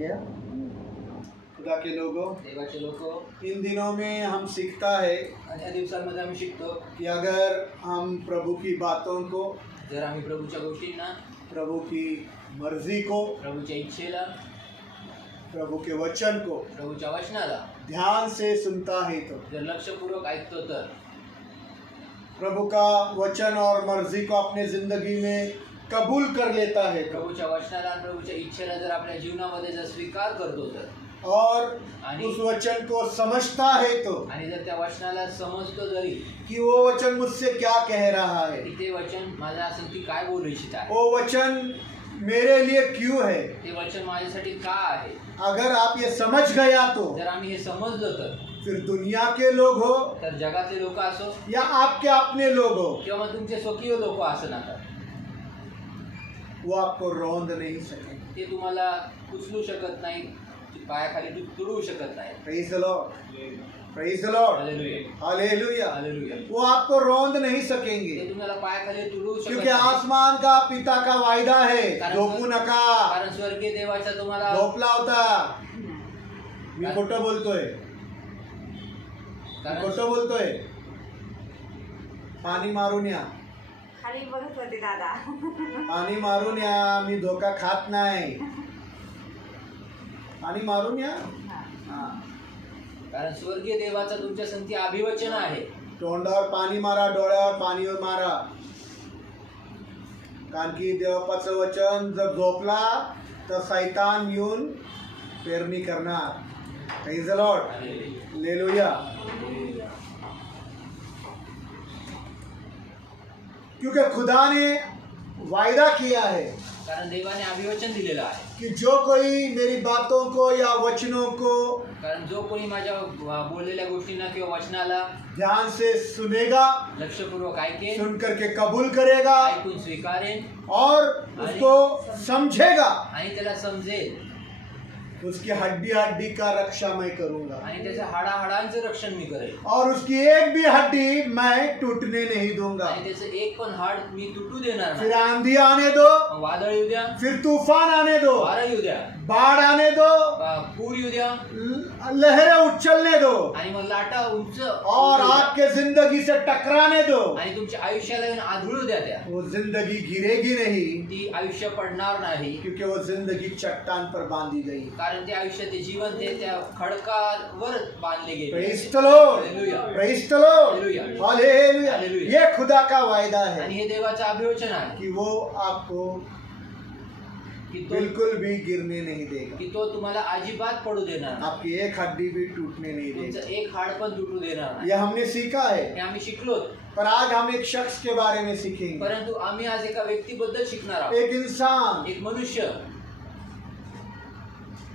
गया। खुदा के लोगों, देवाचे लोक, इन दिनों में हम सीखता है आणि या दिवसांमध्ये आम्ही शिकतो कि अगर हम प्रभु की बातों को, जर आम्ही प्रभूच्या गोष्टींना, प्रभु की मर्जी को, प्रभूच्या इच्छेला, प्रभु के वचन को प्रभूच्या वचनाला ध्यान से सुनता है तो जर लक्षपूर्वक ऐकतो तर प्रभु का वचन और मर्जी को अपने जिंदगी में कबूल कर लेता है तो, प्रभूच्या वचनाला आणि प्रभूच्या इच्छेला जर आपल्या जीवनामध्ये जर स्वीकार करतो तर और आणि उस वचन को समझता है तो आणि जर त्या वचनाला समजतो जरी कि वो वचन मुझसे क्या कह रहा है, की ते वचन माझ्या संगती काय बोलू इच्छित आहे, वो वचन मेरे लिए क्यों है, ते वचन माझ्यासाठी का आहे, अगर आप ये समझ गया तो जर आम्ही हे समजलो तर फिर दुनिया के लोग हो तर जगातले लोक असो या आपके अपने लोग हो, किंवा मग तुमचे स्वकीय लोक असो ना तर वो आपको रौंद नहीं सकेंगे। ते तुम्हाला उचलू शकत नाही, पायाखाली तुडवू शकत नाही। Praise the Lord, praise the Lord, हालेलुया, हालेलुया। हालेलुया। वो आपको रौंद नहीं सकेंगे ते तुम्हाला पायाखाली तुडवू शकत क्योंकि नाही। आसमान का पिता का वायदा है, कारण झोपू नका, कारण स्वर्गीय देवाचा तुम्हाला झोपला होता। मी खोटं बोलतोय, कारण खोटं बोलतोय, पाणी मारून या, खाली बघत होते दादा. पाणी मारून या, मी धोका खात नाही, पाणी मारून या। हा, कारण स्वर्गीय देवाचा तुमच्या संगती अभिवचन आहे। तोंडावर पाणी मारा, डोळ्यावर पाणी मारा, कारण की देवाचं वचन जर झोपला तर शैतान येऊन पेरणी करणार। Praise the Lord, hallelujah. क्योंकि खुदा ने वायदा किया है कारण देवाने अभिवचन दिलेलं आहे कि जो कोई मेरी बातों को या वचनों को कारण जो कोणी माझ्या बोललेल्या गोष्टींना किंवा वचनाला ध्यान से सुनेगा, लक्षपूर्वक ऐकेल, सुन करके कबूल करेगा ऐकून स्वीकारेन और उसको समझेगा, आणि त्याला समजेल उसकी हड्डी हड्डी का रक्षा मैं करूंगा आणि त्याच्या हाडाहाडांचं रक्षण मी करेल और उसकी एक भी हड्डी मैं टूटने नहीं दूंगा। आणि त्याचं एक पण हाड मी तुटू देणार फिर नाही। आंधी आने दो, मग वादळ येऊ द्या, फिर तूफान आने दो, वारा येऊ द्या, बाढ़ आने दो, पूर येऊ द्या लहरें उछलने दो आणि मग लाटा उंच और आपके जिंदगी से टकराने दो, आणि तुमच्या आयुष्याला येऊन आदळू द्या त्या, वो जिंदगी गिरेगी नहीं ती आयुष्य पडणार नाही क्योंकि वो जिंदगी चट्टान पर बांधी गई। कारण ते आयुष्य ते जीवन ते त्या खडकावर बांधले गेले। प्रेज द लॉर्ड, हालेलुया, प्रेज द लॉर्ड, हालेलुया, हालेलुया। हालेलुया। ये खुदा का वायदा है आणि हे देवाचं अभिवचन आहे कि वो आपको की बिल्कुल भी गिरने नहीं देगा, तो तुम्हाला अजिबात पडू देणार नाही, आपकी एक हड्डी भी टूटने नहीं देगा। तुमचं एक हाड पण तुटू देणार नाही। ये हमने सीखा है, हे आम्ही शिकलो, पर आज हम एक शख्स के बारे में सीखेंगे, परंतु आम्ही आज एका व्यक्तीबद्दल शिकणार आहोत, एक इंसान एक मनुष्य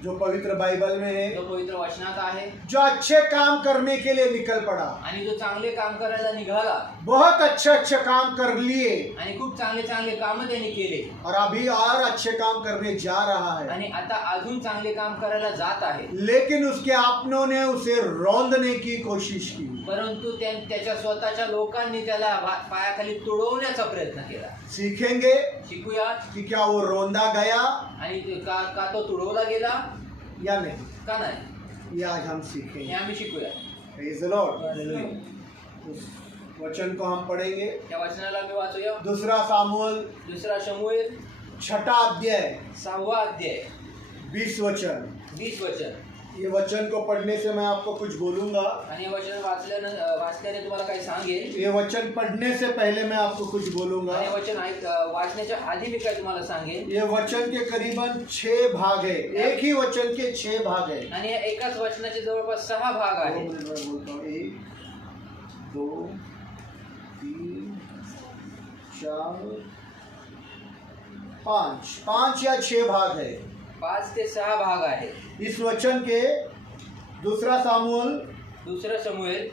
जो पवित्र बाइबल में है, जो पवित्र वचनात आहे जो अच्छे काम करने के लिए निकल पड़ा, आणि जो चांगले काम करायला निघाला बहुत अच्छे अच्छे काम कर लिए आणि खूप चांगले चांगले काम त्यांनी केले और अभी और अच्छे काम करने जा रहा है, आणि आता अजून चांगले काम करायला जात आहे, लेकिन उसके अपनों ने उसे रौंदने की कोशिश की। परंतु त्याच्या स्वतःच्या लोकांनी त्याला पायाखाली तुडवण्याचा प्रयत्न केला। सीखेंगे शिकूया कि क्या वो रौंदा गया आणि का तो तुडवला गेला या नहीं, का नाही, ये आज हम हे सीखेंगे। आम्ही शिकूया। Praise the Lord. हालेलुया। उस वचन को हम पढ़ेंगे, त्या वचनाला मी वाचूया। दूसरा सामुएल दुसरा शमूएल 6 अध्याय 6 अध्याय 20 वचन। 20 वचन। ये वचन को पढ़ने से मैं आपको कुछ बोलूंगा, आणि हे वचन वाचल्याने तुम्हाला काही सांगेल, ये वचन पढ़ने से पहले मैं आपको कुछ बोलूंगा। आणि हे वचन वाचण्याच्या आधी मी काय तुम्हाला सांगेल। ये वचन के करीबन 6 भाग है, एक ही वचन के 6 भाग है। आणि या एकाच वचनाचे जवळपास 6 भाग आहेत। 1 2 3 4 5 या 6 भाग है। 5 ते 6 भाग आहेत। इस वचन के दूसरा सामुएल दुसरा शमूएल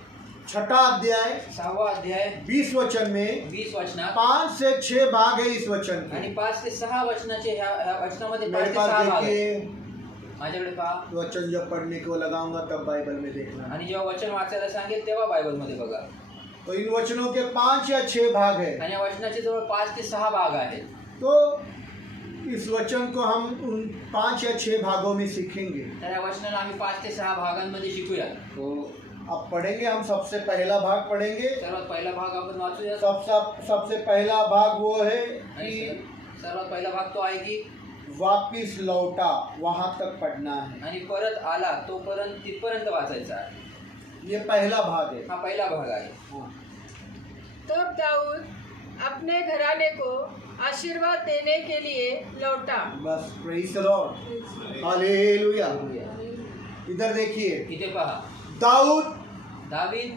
6 अध्याय 6 अध्याय 20 वचन में 20 वचनात 5 से 6 भाग है इस वचन के। आणि 5 ते 6 वचनाचे ह्या वचनामध्ये 5 मेरे ते पास 6 भाग आहेत। देखिए, माझ्याकडे पहा, वचन जब पढ़ने को लगाऊंगा तब बाइबल में देखना। आणि जेव्हा वचन वाचायला सांगेल तेव्हा बायबलमध्ये बघा। तो इन वचनों के 5 या 6 भाग है। आणि या वचनाचे जवळ 5 ते 6 भाग आहेत। तो इस वचन को हम उन 5 या 6 भागों में सीखेंगे। तर या वचनाला आम्ही 5 ते 6 भागांमध्ये शिकूया. तो अब पढ़ेंगे, हम सबसे पहला भाग पढ़ेंगे। सर्वात पहिला भाग आपण वाचूया. सबसे पहला भाग वो है आणि कि सर्वात पहिला भाग तो आहे की वापिस लौटा, वहां तक पढ़ना है। आणि परत आला तोपर्यंत तिथपर्यंत वाचायचा आहे. ये पहला भाग है। हा पहिला भाग आहे. हाँ। तब दाऊद अपने घराने को आशीर्वाद देने के लिए लौटा। बस, प्रेज़ द लॉर्ड, हालेलुया। इधर देखिए, इथे पहा दाऊद दावीद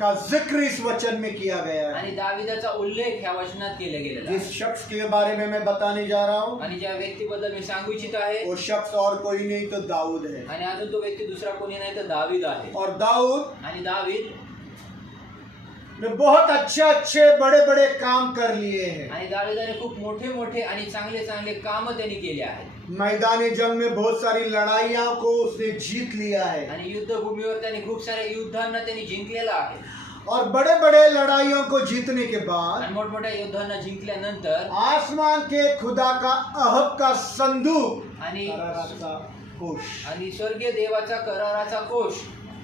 का जिक्र इस वचन में किया गया है। आणि दाविदाचा उल्लेख ह्या वचनात केला गेलेला आहे. जिस शख्स के बारे में मैं बताने जा रहा हूँ, आणि ज्या व्यक्तीबद्दल मी सांगू इच्छित आहे वो शख्स और कोई नहीं तो दाऊद है। आणि अजून तो व्यक्ती दुसरा कोणी नाही तर दावीद आहे. और दाऊद आणि दावीद ने बहुत अच्छे बड़े बड़े काम कर लिए हैं। आणि दाविदाने खूप मोठे मोठे आणि चांगले चांगले काम त्यांनी केले आहेत. मैदान जंग में बहुत सारी लड़ाइयाँ को उसने जीत लिया है। आणि युद्धभूमीवर त्यांनी खूप साऱ्या युद्धांना त्यांनी जिंकलेला आहे. और बड़े बड़े लड़ाइयों को जीतने के बाद आणि मोठमोठ्या युद्धांना जिंकल्यानंतर आसमान के खुदा का अहब का संदूक आणि कराराचा कोष, आणि स्वर्गीय देवाचा कराराचा कोष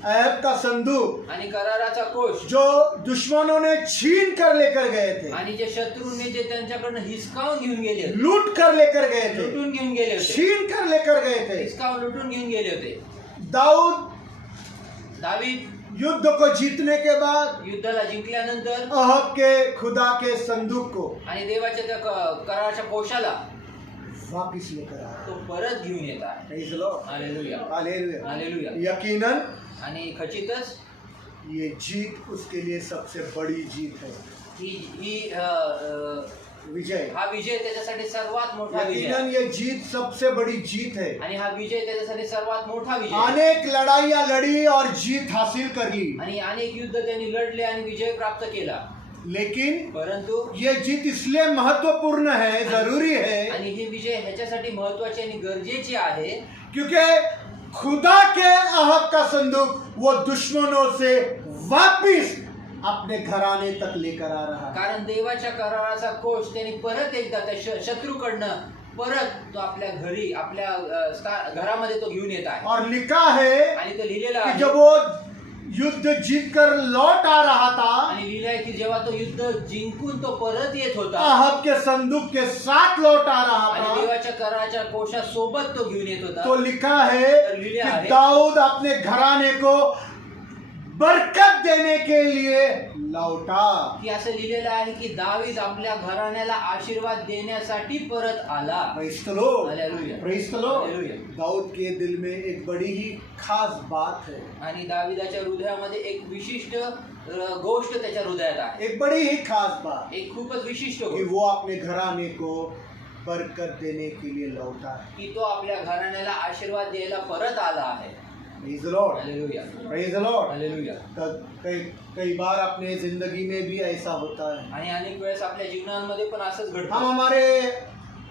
अहब का संदूक आणि कराराचा कोष जो दुश्मनों ने छीन कर लेकर गए थे, आणि जे शत्रूंनी जे त्यांच्याकडनं हिसकावून घेऊन गेले होते, लूट कर लेकर गए थे, लुटून घेऊन गेले होते, छीन कर लेकर गए थे, हिसकावून लुटून घेऊन गेले होते. दाऊद दावीद युद्ध को जीतने के बाद युद्धाला जिंकल्यानंतर अहब के खुदा के संदूक को आणि देवाच्या त्या कराराच्या कोशाला वापिस लेकर आया। तो परत घेऊन येत आहे. Praise the Lord. हालेलुया, हालेलुया। हालेलुया. यकीनन आणि खचितच ये जीत उसके लिए सबसे बड़ी जीत है। ही विजय, हा विजय त्याच्यासाठी सर्वात मोठा विजय यकीनन आहे. ये जीत सबसे बड़ी जीत है। आणि हा विजय त्याच्यासाठी सर्वात मोठा विजय आहे. अनेक लड़ाइयाँ लड़ी और जीत हासिल कर ली, आणि अनेक युद्ध त्यांनी लढले आणि विजय प्राप्त केला. लेकिन परंतु ये जीत इसलिए महत्वपूर्ण है, जरूरी है, आणि ही विजय ह्याच्यासाठी महत्वाची आणि गरजेची आहे क्योंकि खुदा के अहब का संदूक वो दुश्मनों से वापिस अपने घराने तक लेकर आ रहा है। कारण देवाच्या कराराचा कोश त्यांनी परत एकदा त्या शत्रूकडनं परत तो आपल्या घरी आपल्या घरामध्ये तो घेऊन येत आहे. और लिखा है आणि तो लिहिलेला कि आहे जब वो युद्ध जीत कर लौट आ रहा था, आणि लिहिलंय की जेव्हा तो युद्ध जिंकून तो परत येत होता अहब के संदूक के साथ लौट आ रहा आणि था, देवाच्या कराराच्या कोशासोबत तो घेऊन येत होता. तो लिखा है कि दाऊद अपने घराने को बरकत देने के लिए लौटा। की असं लिहिलेलं आहे की दावीद आपल्या घराण्याला आशीर्वाद देण्यासाठी परत आला. Praise the Lord. हालेलुया. Praise the Lord. हालेलुया. दाऊद के दिल में एक बड़ी ही खास बात है, आणि दाविदाच्या हृदयामध्ये एक विशिष्ट गोष्ट त्याच्या हृदयात आहे. एक बड़ी ही खास बात एक खूपच विशिष्ट कि गोष्ट वो अपने घराने को बरकत देने के लिए लौटा है। की तो आपल्या घराण्याला आशीर्वाद द्यायला परत आला आहे. Praise the Lord. हालेलुया, Praise the Lord. हालेलुया. कई बार अपने जिंदगी में भी ऐसा होता है। आणि अनेक वेळेस आपल्या जीवनामध्ये पण असंच हम घडतं. हमारे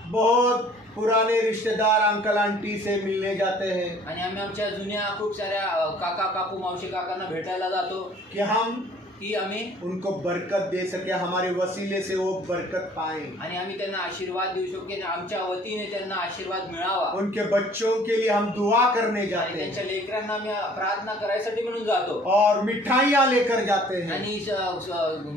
बहुत पुराने रिश्तेदार अंकल आंटी से मिलने जाते हैं आणि आम्ही आमच्या जुन्या खूप साऱ्या काका काकू मावशी काकांना भेटायला जातो कि हम की आम्ही उनको बरकत दे सके, हमारे वसीले से वो बरकत पाएं। आणि आम्ही त्यांना आशीर्वाद देऊ शकतो की आमच्या वतीने त्यांना आशीर्वाद मिळावा. उनके बच्चों के लिए हम दुआ करने आणि जाते त्यांच्या हैं लेकरांना आम्ही प्रार्थना करायसाठी म्हणून जातो और मिठाइयाँ लेकर जाते हैं आणि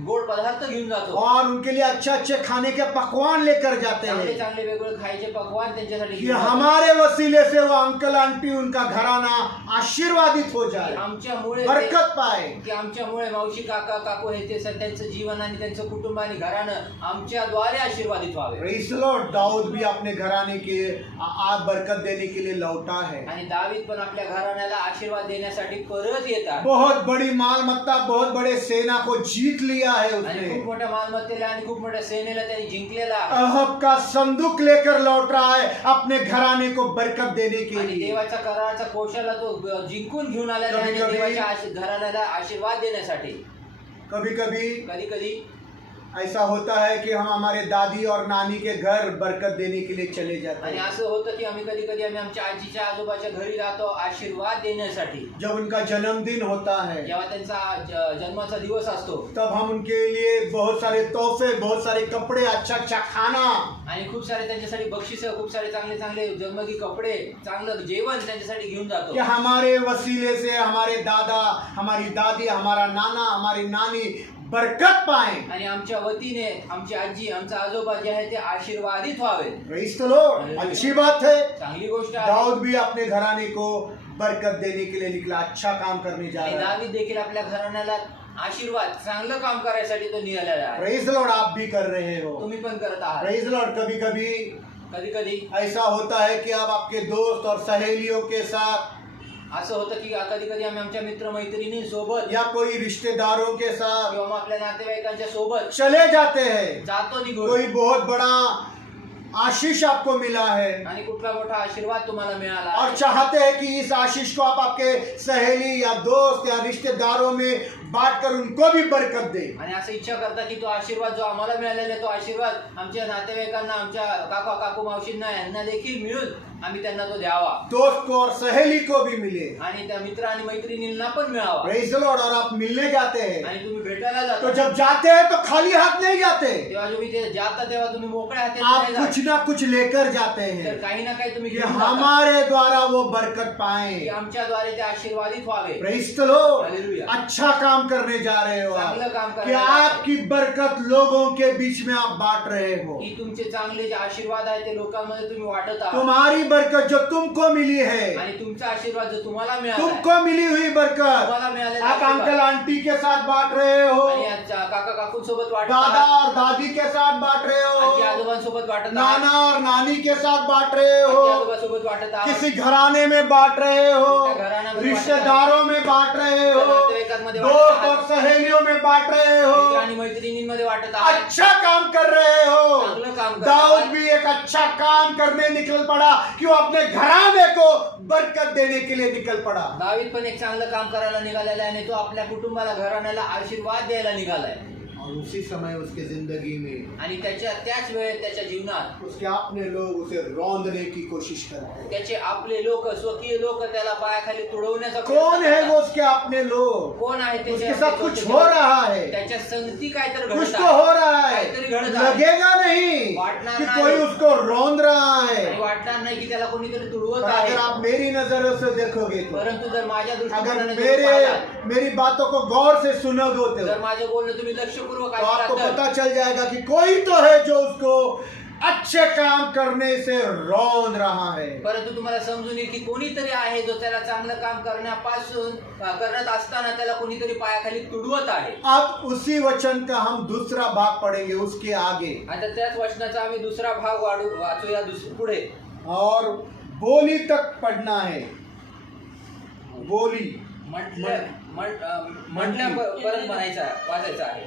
गोड पदार्थ घेऊन जातो. और उनके लिए अच्छे खाने के पकवान लेकर जाते चांगले हैं चांगले वेगवेगळे खायचे पकवान त्यांच्यासाठी कि घेऊन जातो. हमारे वसीले से वो अंकल आंटी उनका घराना आशीर्वादित हो की जाए, आमच्यामुळे बरकत पाए। की आमच्यामुळे मावशी काका काकू हे ते त्यांचं जीवन आणि त्यांचं कुटुंब आणि घरानं आमच्याद्वारे आशीर्वादित व्हावे. Praise the Lord. दाऊद भी अपने घराने के आज बरकत देने के लिए लौटा है। आणि दावीद पण आपल्या घराण्याला आशीर्वाद देण्यासाठी परत येतात. बहुत बड़ी मालमत्ता, बहुत बड़े सेना को जीत लिया है आणि उसने। खूप मोठ्या मालमत्तेला आणि खूप मोठ्या सेनेला त्यांनी जिंकलेला आहे. अहब का संदूक लेकर लौट रहा है अपने घराने को बरकत देने के आणि लिए। देवाच्या कराराचा कोशाला तो जिंकून घेऊन आलेला आहे आणि कधी-कधी- देवाच्या घराण्याला आशीर्वाद देण्यासाठी. कभी कभी कधी कधी ऐसा होता है कि हम हमारे दादी और नानी के घर बरकत देने के लिए चले जाते आणि हैं। असं होतं की आम्ही कधी कधी आमच्या आजीच्या आजोबाच्या घरी जातो आशीर्वाद देण्यासाठी। जब उनका जन्मदिन होता है जेव्हा त्यांचा जन्माचा दिवस असतो तब हम उनके लिए बहुत सारे तोहफे, बहुत सारे कपड़े, अच्छा अच्छा खाना, आणि खूप सारे त्यांच्यासाठी बक्षीस, खूप सारे चांगले चांगले जन्मदी कपडे, चांगलं जेवण त्यांच्यासाठी घेऊन कि जातो। हमारे वसीले से हमारे दादा, हमारी दादी, हमारा नाना, हमारी नानी बरकत पाए। आणि आमच्या वतीने आमची आजी, आमचा आजोबा जे आहे ते आशीर्वादित व्हावे। प्रेज़ द लॉर्ड, अच्छी बात है। चांगली गोष्ट आहे। दाऊद भी अपने घराने को बरकत देने के लिए निकला, अच्छा काम करने जा आणि रहा है। दावीद देखील आपल्या घराण्याला आशीर्वाद, चांगलं काम करायसाठी तो निघालेला आहे। प्रेज़ द लॉर्ड, आप भी कर रहे हो। तुम्ही पण करत आहात। प्रेज़ द लॉर्ड, कभी कभी कधी कधी ऐसा होता है कि आप आपके दोस्त और सहेलियों के साथ असं होतं की कधी कधी आम्ही आमच्या मित्र मैत्रिणींसोबत या कोई रिश्तेदारों के साथ किंवा मग आपल्या नातेवाईकांच्या सोबत चले जाते हैं। जातो निघून, कोई बहुत बड़ा आशीष आपको मिला है आणि कुठला मोठा आशीर्वाद तुम्हाला मिळाला और आहे। चाहते हैं कि इस आशीष को आप आपके सहेली या दोस्त या रिश्तेदारों में बांटकर उनको भी बरकत दे। आणि असं इच्छा करता की तो आशीर्वाद जो आम्हाला मिळालेला आहे तो आशीर्वाद आमच्या नातेवाईकांना, आमच्या काका काकू मावशींना यांना देखील मिळून आम्ही त्यांना तो द्यावा दोस्त को और सहेली को भी मिले। आणि त्या मित्र आणि मैत्रिणींना पण मिळावा। प्रेज़ द लॉर्ड, और आप मिलने जाते हैं आणि तुम्ही भेटायला तो जाता जब जाते हैं तो खाली हाथ नहीं जाते, तेव्हा तुम्ही ते जाता तेव्हा तुम्ही मोकळ्या हाती आप नाही जात। कुछ ना कुछ लेकर जाते तर हैं काही ना काही तुम्ही कि घेऊन जाता हमारे द्वारा वो बरकत की पाए। आमच्याद्वारे ते आशीर्वादित व्हावे। Praise the Lord, hallelujah. अच्छा काम करने जा रहे हो आप, चांगलं काम कि करायला जाताय। आपकी बरकत लोगों के बीच में आप बांट रहे हो। की तुमचे चांगले जे आशीर्वाद आहे ते लोकांमध्ये तुम्ही वाटत आहात। तुम्हारी बरकत जो तुमको मिली है, आणि तुमचा आशीर्वाद जो तुम्हाला मिळाला आहे, तुमको मिली हुई बरकत तुम्हाला मिळालेला आप आशीर्वाद अंकल आंटी के साथ बांट रहे हो, आणि आजच्या काका काकूंसोबत वाटत दादा आहात, और दादी के साथ बांट रहे आजी हो, आजोबांसोबत वाटत आहात, नाना और नानी के साथ बांट रहे आजी हो, आजोबासोबत वाटत आहात, किसी घराने में बांट रहे हो, तुमच्या घराण्यामध्ये रिश्तेदारों में बांट रहे हो, नातेवाईकांमध्ये वाटत दोस्त आहात, और सहेलियों में बांट रहे मित्र हो, आणि मैत्रिणींमध्ये वाटत आहात। अच्छा काम कर रहे हो। चांगलं काम करत दाऊद आहात। भी एक अच्छा काम करने निकल पड़ा कि वो अपने घराने को बरकत देने के लिए निकल पड़ा। दावीद पण एक चांगलं काम करायला निघालेला आहे आणि तो आपल्या कुटुंबाला, घराण्याला आशीर्वाद द्यायला निघालाय। और उसी समय उसके जिंदगी में आणि त्याच वेळेत त्याच्या जीवनात उसके अपने लोग उसे रौंदने की कोशिश करते हैं। त्याचे आपले लोक, स्वकीय लोक त्याला पायाखाली तुडवण्याचा कौन प्रयत्न है करतात। वो उसके अपने लोग? कोण आहे त्याचे उसके साथ आपले कुछ लोक? हो रहा है, त्याच्या संगती काहीतरी कुछ घडत तो आहे। हो रहा है। काहीतरी घडत आहे। लगेगा नहीं वाटणार कि नाही। कोई उसको रौंद रहा आणि है, वाटणार नाही की त्याला कोणीतरी तुडवत पर आहे। अगर आप मेरी नजरों से देखोगे तो, परंतु जर माझ्या अगर दृष्टिकोनाने तुम्ही पाहिलात, मेरी बातों को गौर से सुनोगे जर तो माझे बोलणं तुम्ही लक्षपूर्वक आपको ऐकलात तर पता चल जाएगा कि कोई तो है जो उसको अच्छे काम करने से रौंद रहा है। परंतु तुम्हाला समजून येईल की कोणीतरी आहे जो त्याला चांगलं काम करण्यापासून करत असताना त्याला कोणीतरी पायाखाली तुडवत आहे। अब उसी वचन का हम दूसरा भाग पढ़ेंगे उसके आगे, आता त्याच वचनाचा आम्ही दुसरा भाग वाचूया पुढे। और बोली तक पढ़ना है। बोली म्हटल्या परत म्हणायचं आहे, वाचायचं आहे।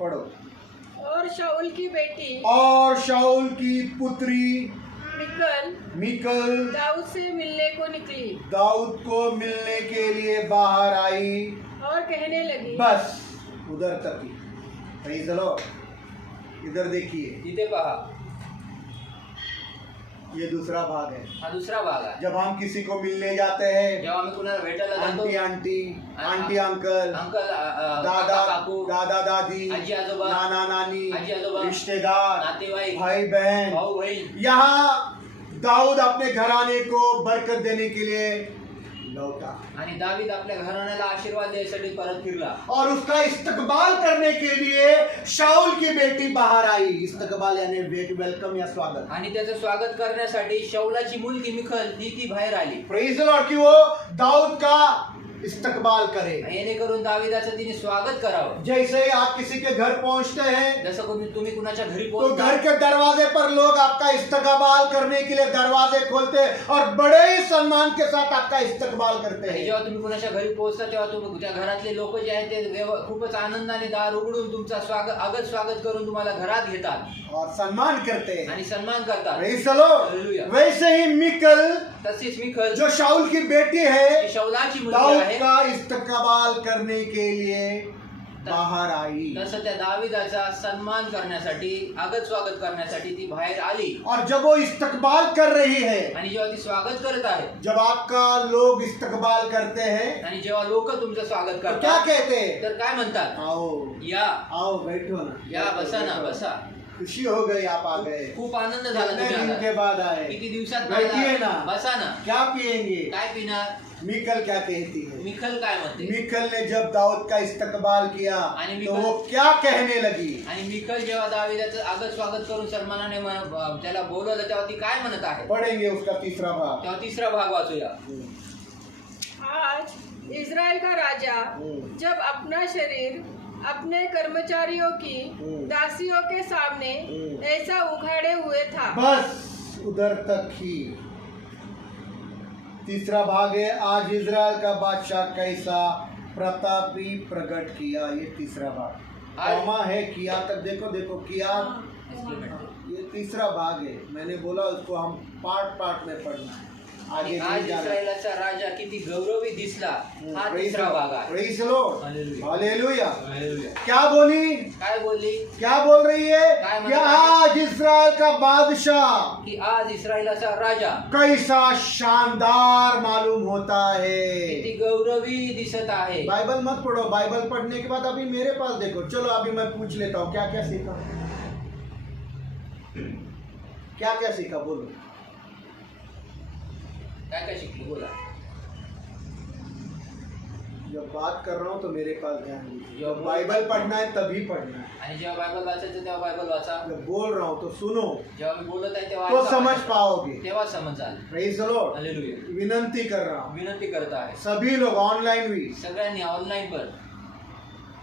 पढ़ो। और शाऊल की बेटी और शाऊल की पुत्री मिकल दाऊद से मिलने को निकली दाऊद को मिलने के लिए बाहर आई। और कहने लगी, बस उधर तक ही। Praise the Lord. इधर देखिए, तिथे पहा, ये दूसरा भाग है। हा दुसरा भाग आहे। जब हम किसी को मिलने जाते हैं, जेव्हा आम्ही कुणाला भेटायला जातो, aunty aunty, aunty uncle, uncle, दादा काका काकू, दादा दादी, आजी आजोबा, नाना नानी, आजी आजोबा, रिश्तेदार, नातेवाईक, भाई बहन, भाऊ बहीण, यहाँ दाऊद अपने घराने को बरकत देने के लिए लौटा आणि दावीद आपल्या घराण्याला आशीर्वाद द्यायसाठी परत फिरला और उसका इस्तकबाल करने के लिए शाऊल की बेटी बाहर आई। इस्तकबाल यानी वेलकम या स्वागत। आणि त्याचं स्वागत करण्यासाठी शौलाची मुलगी मिखल ती बाहेर आली। प्रेज़ द लॉर्ड कि वो दाऊद का इस्तकबाल करे। जेणेकरून दाविदाचं तिने स्वागत करावं। जैसे ही आप किसी के घर पहुंचते हैं जसं तुम्ही कुणाच्या घरी तो पोहोचता, घर के दरवाजे पर लोग आपका इस्तकबाल करने के लिए दरवाजे खोलते हैं और बड़े ही सम्मान के साथ आपका इस्तकबाल करते आणि हैं। जेव्हा तुम्ही कुणाच्या घरी पोहोचता तेव्हा तुम्ही त्या घरातले लोक जे आहेत ते खूपच आनंदाने दार उघडून तुमचा स्वागत करून तुम्हाला घरात घेतात और सम्मान करते हैं। आणि सन्मान करतात। Praise the Lord. हालेलुया। वैसे ही मिकल तशीच मिखल जो शाऊल की बेटी है, जी शौलाची मुलगी दाऊद आहे, का इस्तकबाल करने के लिए बाहर आई तसं त्या दाविदाचा सन्मान करण्यासाठी आगत स्वागत करण्यासाठी ती बाहेर आली. और जब वो इस्तकबाल कर रही है, आणि जेव्हा ती स्वागत करत आहे जब आपका लोग इस्तकबाल करते हैं आणि जेव्हा लोक तुमचं स्वागत तो क्या करतात कहते हैं? तर काय म्हणतात? आओ या आओ बैठो ना, या बसा ना बसा. खुशी हो गई आप आ गए, खूप आनंद झाला कितने तुम्ही दिन के आला. बाद आए, किती दिवसात बैठिए आला. ना. बसा ना. क्या पिएंगे? काय पिणार? मिकल क्या कहती है? मिखल काय म्हणते? मिकल ने जब दाऊद का इस्तकबाल किया आणि तो मिकल- वो क्या कहने लगी? आणि मिखल जेव्हा दाविदाचं आगत स्वागत करून सन्मानाने त्याला बोलवलं तेव्हा ती काय म्हणत आहे? पढ़ेंगे उसका तीसरा भाग. तेव्हा तिसरा भाग वाचूया. आज इज़राइल का राजा जब अपना शरीर अपने कर्मचारियों की दासियों के सामने ऐसा उखाड़े हुए था. बस उधर तक ही. तीसरा भाग है, आज इजराइल का बादशाह कैसा प्रतापी प्रकट किया. ये तीसरा भाग. आज- कौमा है किया तक, देखो देखो किया, ये तीसरा भाग है. मैंने बोला उसको हम पार्ट पार्ट में पढ़ना है, आगे आणि आज नहीं जाना. इस्रायलाचा राजा किती गौरवी दिसला हा Praise तिसरा the भाग Lord. आहे. Praise the Lord. Hallelujah. Hallelujah. Hallelujah. क्या बोली? काय बोलली? क्या बोल रही है? काय म्हणत कि आहे? आज इस्राइल का बादशाह की आज इस्रायलाचा राजा कैसा शानदार मालूम होता है. किती गौरवी दिसत आहे. बाइबल मत पढ़ो, बाइबल पढ़ने के बाद अभी मेरे पास देखो. चलो अभी मैं पूछ लेता हूँ क्या क्या सीखा, क्या क्या सीखा, बोलो. काय काय शिकली बोला. जब बात कर रहा हूँ तो मेरे पास ध्यान दीजिए. जब जब बाइबल पढ़ना है तभी पढ़ना है. आणि जेव्हा बायबल वाचायचं तेव्हा बायबल वाचा. जब बोल रहा हूँ तो सुनो, जेव्हा मी बोलत आहे तेव्हा तो ऐका. समझ पाओगे. तेव्हा समजाल. Praise the Lord. हालेलुया. विनंती कर रहा हूँ विनंती करत आहे सभी लोग ऑनलाइन भी. सगळ्यांनी ऑनलाईन पण.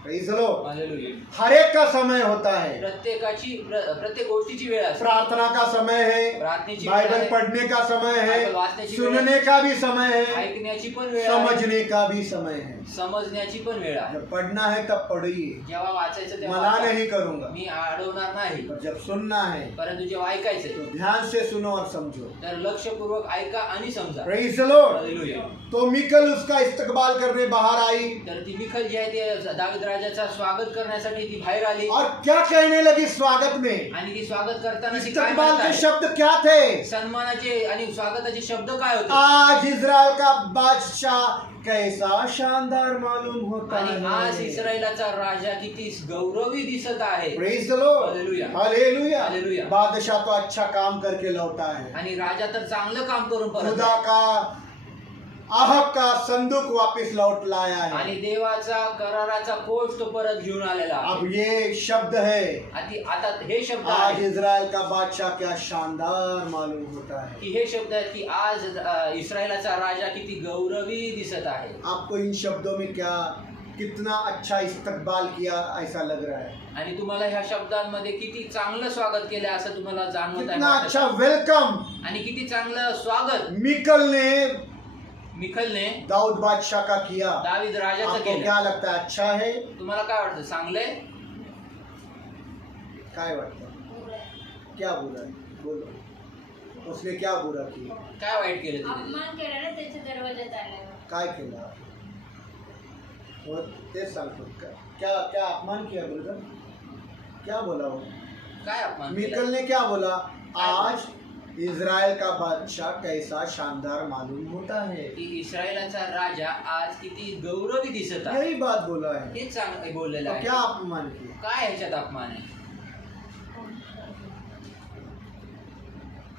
Praise the Lord. हालेलुया. हर एक का समय होता है. प्रत्येक गोष्टीची वेळ असते. प्रार्थना का समय है, प्रार्थनेची वेळ बाइबल आहे. पढ़ने का समय है, बाइबल वाचण्याची वेळ सुनने आहे. का भी समय है, ऐकण्याची पण वेळ आहे. समझने का भी समय है. समजण्याची पण वेळ आहे. जब पढ़ना है तब पढ़िए, जेव्हा वाचायचं तेव्हा मना वाचा. नहीं करूंगा. मी अडवणार नाही. पर जब सुनना है परंतु जेव्हा ऐकायचं तो ध्यान से सुनो और समझो. तर लक्षपूर्वक ऐका आणि समजा. Praise the Lord. हालेलुया. तो मिकल उसका इस्तकबाल करने बाहर आई तर ती मिखल जी आहे ते दावीद राजाचा स्वागत करण्यासाठी ती बाहेर आली. और क्या कहने लगी स्वागत में. आणि ती स्वागत करताना ती काय इस्तकबाल म्हणत के आहे? शब्द क्या थे? सन्मानाचे आणि स्वागताचे शब्द काय होते? आज इजराइल का बादशाह कैसा शानदार मालूम होता आणि आज है. इस्रायलाचा राजा किती गौरवी दिसत आहे. Praise the Lord. हालेलुया. हालेलुया. हालेलुया. बादशाह तो अच्छा काम करके लौटा है. आणि राजा तर चांगलं काम करून परत खुदा आला. का आहब का संदूक वापस लौट लाया है. आणि देवाचा कराराचा कोष तो परत घेऊन आलेला आहे. अब ये शब्द है, आता हे शब्द आज आहे इजराइल का बादशाह क्या शानदार मालूम होता है. की हे शब्द आहेत की आज इस्रायलाचा राजा किती गौरवी दिसत आहे. आपको इन शब्दों में क्या कितना अच्छा इस्तकबाल किया ऐसा लग रहा है. आणि तुम्हाला ह्या शब्दांमध्ये किती चांगलं स्वागत केलं असं तुम्हाला जाणवत कितना आहे. अच्छा वेलकम आणि किती चांगलं स्वागत मिकल ने मिखलने दाऊद बादशाह का किया. दावीद राजाचं आपको केलं. क्या लगता है, अच्छा है? तुम्हाला काय वाटतं? चांगलंय? काय वाटतं? क्या बुरा है, बोलो. उसने क्या बुरा किया, काय वाईट केलं तिने? अपमान केला ना त्याच्या दरवाजात आल्यावर. काय केला? वो तेच सांगतो. क्या क्या अपमान किया ब्रदर? क्या बोला वो? काय अपमान मिकल केला? ने क्या बोला? आज इजराइल का बादशाह कैसा शानदार मालूम होता है. की इस्रायलाचा राजा आज किती गौरवी दिसत आहे. यही बात बोला है. हे चांगलं बोललेलं तो आहे. क्या अपमान किया? काय ह्याच्यात अपमान आहे?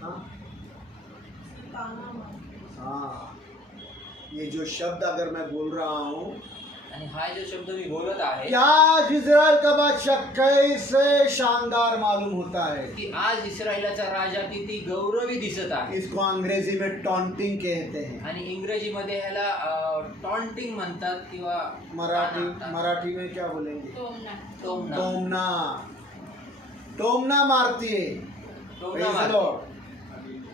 हाँ? हाँ, ये जो शब्द अगर मैं बोल रहा हूँ, आणि हा जो शब्द मी बोलत आहे क्या आज इजराइल का बादशाह कैसे शानदार मालूम होता है. की आज इस्रायलाचा राजा किती गौरवी दिसत आहे. इसको अंग्रेजी में टॉन्टिंग कहते हैं. आणि इंग्रजीमध्ये ह्याला टॉन्टिंग म्हणतात किंवा मराठी में क्या बोलेंगे? टोमणा. टोमणा. टोमना. टोमना मारती है. टोमणा Praise the मारते. Lord.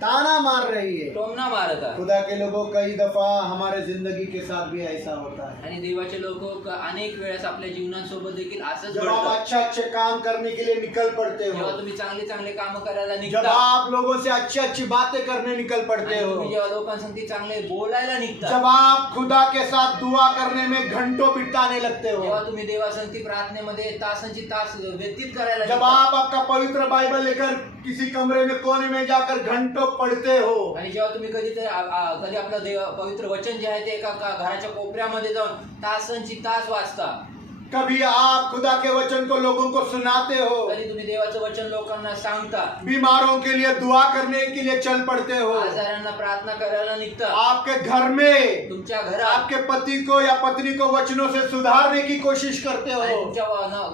ताना मार रही है। टोमना मारत आहे खुदा के लोगों कई दफा हमारे जिंदगी के साथ भी ऐसा होता है। आणि देवाचे लोक अनेक वेळेस आपल्या जीवनासोबत देखील असंच जब आप घडतं. अच्छे अच्छे काम करने के लिए निकल पड़ते हो, जेव्हा तुम्ही चांगले चांगले काम करायला जब निघता, आप लोगों से अच्छी अच्छी बातें करने निकल पड़ते आणि हो, तुम्ही जेव्हा लोकांसंगती चांगले बोलायला निघता, जब आप खुदा के साथ दुआ करने में घंटों बिताने लगते हो, जेव्हा तुम्ही देवासंगती प्रार्थनेमध्ये तासांची तास व्यतीत करायला जब निघता, आप आपका पवित्र बाइबल लेकर किसी कमरे में कोने में जाकर घंटों पढ़ते हो, आणि जेव्हा तुम्ही कधी आपलं पवित्र वचन जे आहे ते एका घराच्या कोपऱ्यामध्ये जाऊन तासांची तास वाचता, कभी आप खुदा के वचन को लोगों को सुनाते हो, कधी तुम्ही देवाचं वचन लोकांना सांगता, बीमारों के लिए दुआ करने के लिए चल पड़ते हो, आजारांना प्रार्थना करायला निघता, आपके घर में तुमच्या घरात आपके पति को या पत्नी को वचनों से सुधारने की कोशिश करते आणि हो, तुमच्या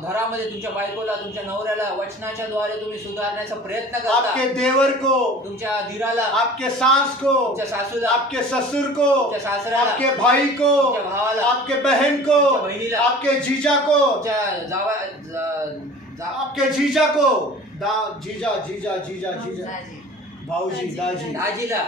घरामध्ये तुमच्या बायकोला तुमच्या नवऱ्याला वचनाच्या द्वारे तुम्ही सुधारण्याचा प्रयत्न करता, आपके देवर को, तुमच्या धीराला, आपके सास को, तुमच्या सासूला, आपके ससुर को, तुमच्या सासऱ्याला, आपके भाई को, तुमच्या भावाला, आपके बहन को, तुमच्या बहिणीला, आपके जीजा को, तुमच्या आपके जीजा को, जीजा जीजा जीजा जीजा भाऊजी दाजी, दाजीला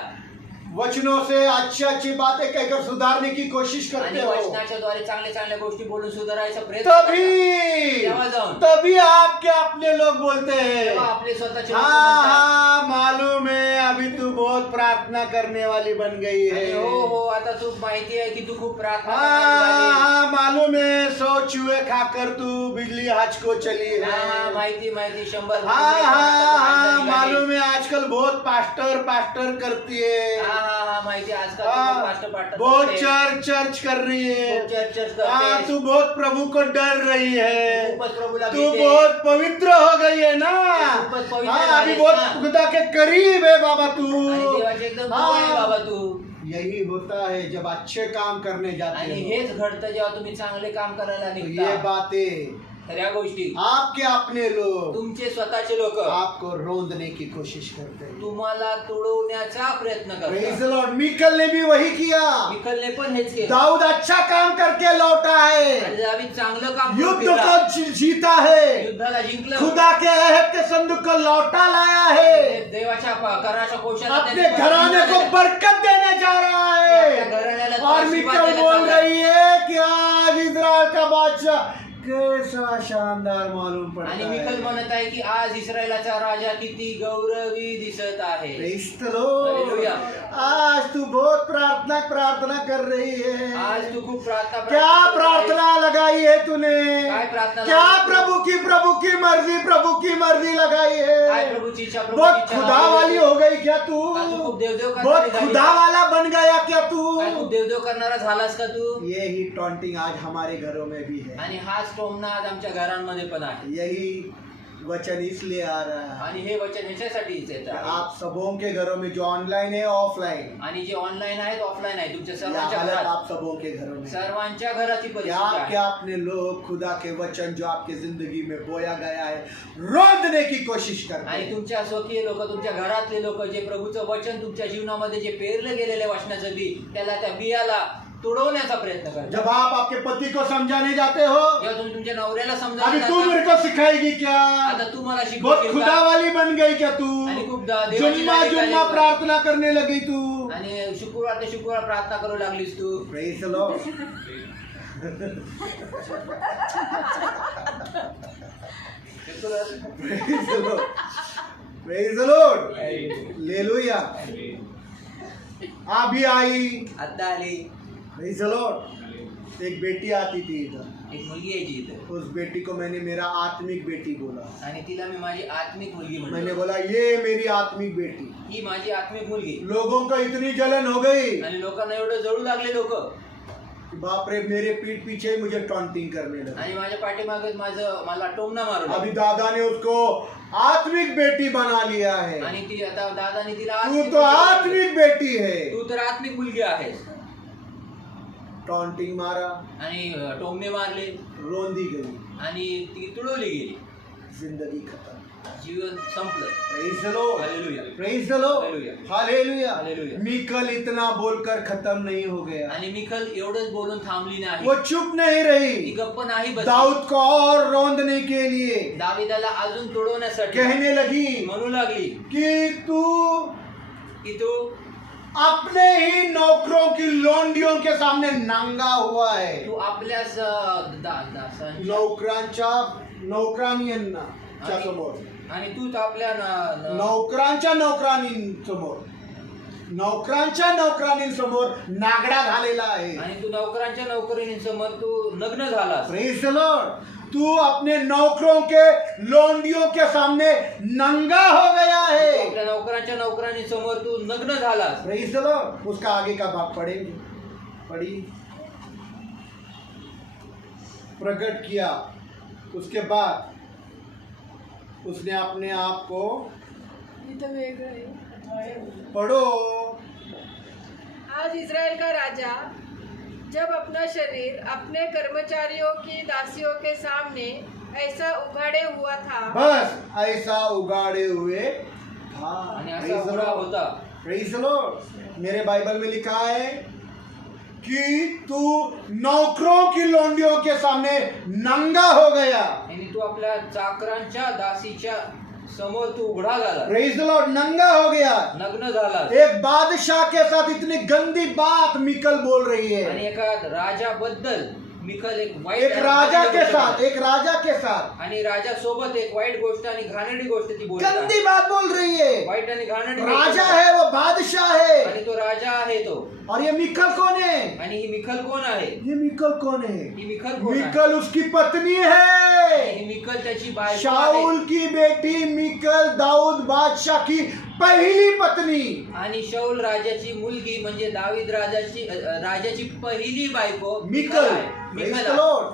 वचनों से अच्छी अच्छी बातें कहकर सुधारने की कोशिश आणि करते हो, वचनाच्या द्वारे चांगल्या चांगल्या गोष्टी बोलून सुधारायचा प्रयत्न करता. तभी तेव्हा जाऊन तभी आपके अपने लोग बोलते तेव्हा हैं, आपले स्वतःचे लोक हाँ म्हणतात, हाँ मालूम है अभी तू बहुत प्रार्थना करने वाली बन गई है, आणि हो हो आता तू माहिती आहे की तू खूप प्रार्थना हाँ करणारी झाली. हाँ मालूम है 100 चूहे खाकर तू बिजली हज को चली है, हाँ, माहिती 100 हाँ हाँ हाँ झाली. मालूम है आजकल बहुत पास्टर पास्टर करती है, हाँ हाँ हाँ माहिती आहे, आजकाल हाँ, खूप पास्ट बहुत चर्च चर्च कर रही है, चर्च हाँ करते, तू बहुत प्रभु को डर रही है, खूपच प्रभूला तू भीते. बहुत पवित्र हो गई है ना, खूपच पवित्र हाँ अभी झालीस बहुत ना. खुदा के करीब है बाबा तू, आणि देवाचे एकदम जवळ आहे हाँ, बाबा तू. यही होता है जब अच्छे काम करने जाते आणि हो, हेच घडतं जेव्हा तुम्ही चांगले काम करायला तो ये निघता. बातें खऱ्या गोष्टी आपके अपने लोग तुमचे स्वतःचे लोक आपको रोंदने की कोशिश करते हैं। तुम्हाला तुडवण्याचा प्रयत्न Praise करतात. the Lord. मीकल ने भी वही किया, मिखलने पण हेच केलं. दाऊद अच्छा काम करके लौटा है, आणि दावीद चांगलं काम करून युद्ध फिरला. को जीता है, युद्धाला जिंकलं. खुदा के अहद के संदूक को लौटा लाया है, देवाच्या कराच्या कोशाला अपने त्यांनी घराने को परत बरकत देने जा रहा आपल्या है, घराण्याला तो और आशीर्वाद मीकल देण्यात बोल चाललाय. रही है कि आज इजराइल का बादशाह कैसा शानदार मालूम पड़ता आणि मिखल है। म्हणत आहे की आज इस्रायलाचा राजा किती गौरवी दिसत आहे. Praise the Lord. हालेलुया. आज तू बहुत प्रार्थना कर रही है, आज तू खूप प्रार्थना क्या प्रार्थना लगाई है तूने, काय प्रार्थना क्या लगाई? प्रभु की मर्जी लगाई काय है, प्रभूची इच्छा बहुत प्रभूची इच्छा खुदा लागली वाली आहे. हो गई क्या तू, का तू खूप देवदेव बहुत करणारी झाली? खुदा वाला बन गया क्या तू, काय खूप देवदेव करणारा झालास का तू? ये ही टॉन्टिंग आज हमारे घरों में भी है, आणि हाच टोमना आज आमच्या घरांमध्ये पण आहे. यही वचन इसलिए आ रहा है आणि हे वचन ह्याच्यासाठीच कि येतं. आप सबों के घरों में जो ऑनलाइन है ऑफलाइन, आणि जे ऑनलाईन आहेत ऑफलाईन आहे तुमच्या या सर्वांच्या हालत घरात आप सबों के घरों में, सर्वांच्या घराची क्या परिस्थिती क्या आहे. अपने लोग खुदा के वचन जो आपके जिंदगी में बोया गया है रोंदने की कोशिश करते आणि हैं। तुमच्या स्वकीय लोक तुमच्या घरातले लोक जे प्रभूचं वचन तुमच्या जीवनामध्ये जे पेरलं गेलेले वचनाचं बी त्याला त्या बियाला तुडवण्याचा प्रयत्न करतात. जब आप आपके पति को समझाने जाते हो, जेव्हा तुम्ही तुमच्या नवऱ्याला अभी समजावून तू मेरे जाता, को सिखाएगी क्या, आता तू मला बहुत शिकवशील खुदा का? वाली बन गई क्या तू, आणि खूप देवाची जुम्मा लायकी जुम्मा झाली. प्रार्थना करने लगी तू। आणि शुक्रवार ते शुक्रवार प्रार्थना करू लागलीस तू. Praise the Lord. Praise the Lord. Praise the Lord. Hallelujah. अभी आई, आता आली Praise the Lord. एक बेटी आती थी इधर, एक मुलगी यायची इथं उस बेटी को मैंने मेरा आत्मिक बेटी बोला, आणि तिला मी माझी आत्मिक मुलगी मैंने म्हणतो. बोला ये मेरी आत्मिक बेटी। ही माझी आत्मिक मुलगी. लोगों को इतनी जलन हो गई आणि लोकांना एवढं जळू लागले लोक कि बाप रे मेरे पीठ पीछे ही मुझे टॉन्टिंग करने लगे। आणि माझ्या पाठीमागे मला टोमना मारू अभी लागले. दादा ने उसको आत्मिक बेटी बना लिया है, आणि ती आता दादानी तिला तू आत्मिक तो मुलगी आत्मिक बेटी है। बनवली. तू तर आत्मिक मुलगी आहेस. टॉन्टिंग मारा, आणि टोमणे मारले रोंदी गई, आणि ती तुडवली गेली. जिंदगी खत्म। जीवन संपलं. प्रेज द लॉर्ड, हालेलुया. प्रेज द लॉर्ड, हालेलुया. हालेलुया। हालेलुया. मीकल इतना बोलकर खत्म नहीं हो गया, आणि मिखल एवढंच बोलून थांबली नाही. वो चुप नहीं ती रही, गप्प नाही बसली. दाऊद को और रोंदने के लिए दाविदाला अजून तुडवण्यासाठी कहने लगी म्हणू लागली कि तू की तू अपने ही नौकरों की लोंडियों के सामने नंगा हुआ है. तू आपल्याच दासांच्या नौकरांच्या समोर, आणि तूच आपल्या नौकरांच्या नौकरांसमोर नागडा घालेला आहे. आणि तू नौकरांच्या नौकरींसमोर तू नग्न झालास. Praise the Lord. तू अपने नौकरों के लोंडियों के सामने नंगा हो गया तू है. आपल्या नौकरांच्या नौकरांसमोर तू नग्न झालास. Praise the Lord. उसका आगे का भाग पढ़ेंगे. पढ़ी. प्रकट किया, उसके बाद उसने अपने आप को इथं वेगळं आहे. पढ़ो. आज इज़राइल का राजा जब अपना शरीर अपने कर्मचारियों की दासियों के सामने ऐसा उघाड़े हुआ था, बस ऐसा उगाड़े हुए था. आणि असा उघडा होता. Praise the Lord. मेरे बाइबल में लिखा है कि तू नौकरों की लोंडियों के सामने नंगा हो गया. आणि तू आपल्या चाकरांच्या दासीच्या समोर तू उघडा झाला, प्रेज द लॉर्ड. नंगा हो गया. नग्न झाला. एक बादशाह के साथ इतनी गंदी बात मिकल बोल रही है. आणि एका राजाबद्दल मिकल एक वाईट एक राजा के साथ आणि राजा सोबत एक वाईट गोष्ट आणि घाणेरडी गोष्ट ती बोलत आहे. गंदी बात बोल रही है. वाईट आणि घाणेरडी गोष्ट राजा आहे. है, वो बादशाह है. आणि तो राजा आहे तो. और ये मिकल कौन है? आणि ही मिखल कोण आहे? ये मिकल कौन है? ही मिखल कोण आहे? मिकल उसकी पत्नी आणि है. ही मिखल त्याची बायको आहे. शाऊल की बेटी मिकल दाऊद बादशाह की पहली पत्नी. आणि शाऊल राजाची मुलगी म्हणजे दावीद राजाची पहिली बायको मिकल. आहे. प्रेज मिखल द आहे. लॉर्ड.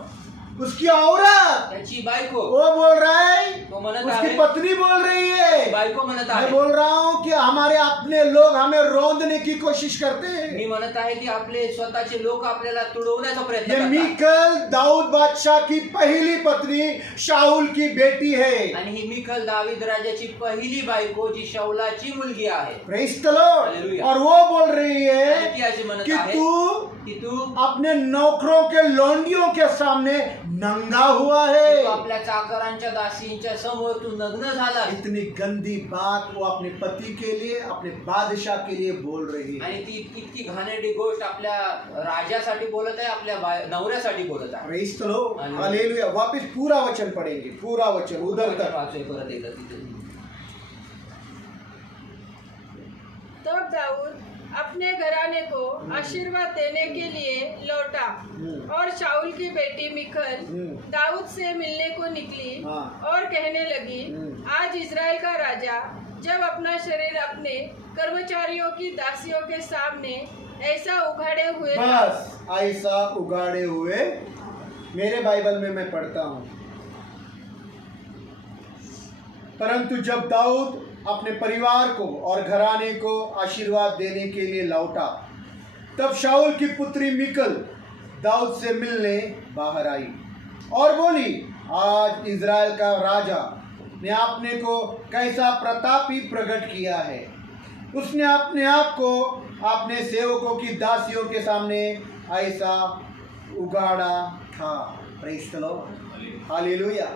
उसकी औरत, त्याची बायको वो बोल रहा है, तो म्हणत उसकी आहे. पत्नी बोल रही है. बायको म्हणत मैं आहे. बोल रहा हूँ कि हमारे अपने लोग हमें रोंदने की कोशिश करते हैं. मी म्हणत आहे की आपले स्वतःचे लोक आपल्याला तुडवण्याचा प्रयत्न ये करतात. मिकल दाऊद बादशाह की पहली पत्नी शाऊल की बेटी है. आणि ही मिखल दावीद राजाची पहिली बायको जी शाऊलाची मुलगी आहे. Praise the Lord. हालेलुया. और वो बोल रही आणि है ती अशी म्हणत कि आहे तू की तू अपने नौकरों के लोंडियों के सामने नंगा हुआ है. आपल्या चाकरांच्या दासींच्या समोर तू नग्न झाला. इतनी गंदी बात वो अपने पति के लिए, अपने बादशाह के लिए बोल रही है. आणि ती इतकी घाणेरडी गोष्ट आपल्या राजासाठी बोलत आहे, आपल्या नवऱ्यासाठी बोलत आहे. Praise the Lord. हालेलुया. हालेलुया. वापस पूरा वचन पढ़ेंगे, पूरा वचन उधर तक. वाचूया परत एकदा तिथे. तब दाऊद अपने घराने को आशीर्वाद देने के लिए लौटा और शाऊल की बेटी मिखल दाऊद से मिलने को निकली हाँ। और कहने लगी, आज इज़राइल का राजा जब अपना शरीर अपने कर्मचारियों की दासियों के सामने ऐसा उघाड़े हुए था। बस ऐसा उगाड़े हुए. मेरे बाइबल में मैं पढ़ता हूँ, परंतु जब दाऊद अपने परिवार को और घराने को आशीर्वाद देने के लिए लौटा, तब शाऊल की पुत्री मिकल दाऊद से मिलने बाहर आई और बोली, आज इज़राइल का राजा ने अपने को कैसा प्रतापी प्रकट किया है. उसने अपने आप को अपने सेवकों की दासियों के सामने ऐसा उगाड़ा था. Praise the Lord. हालेलुया.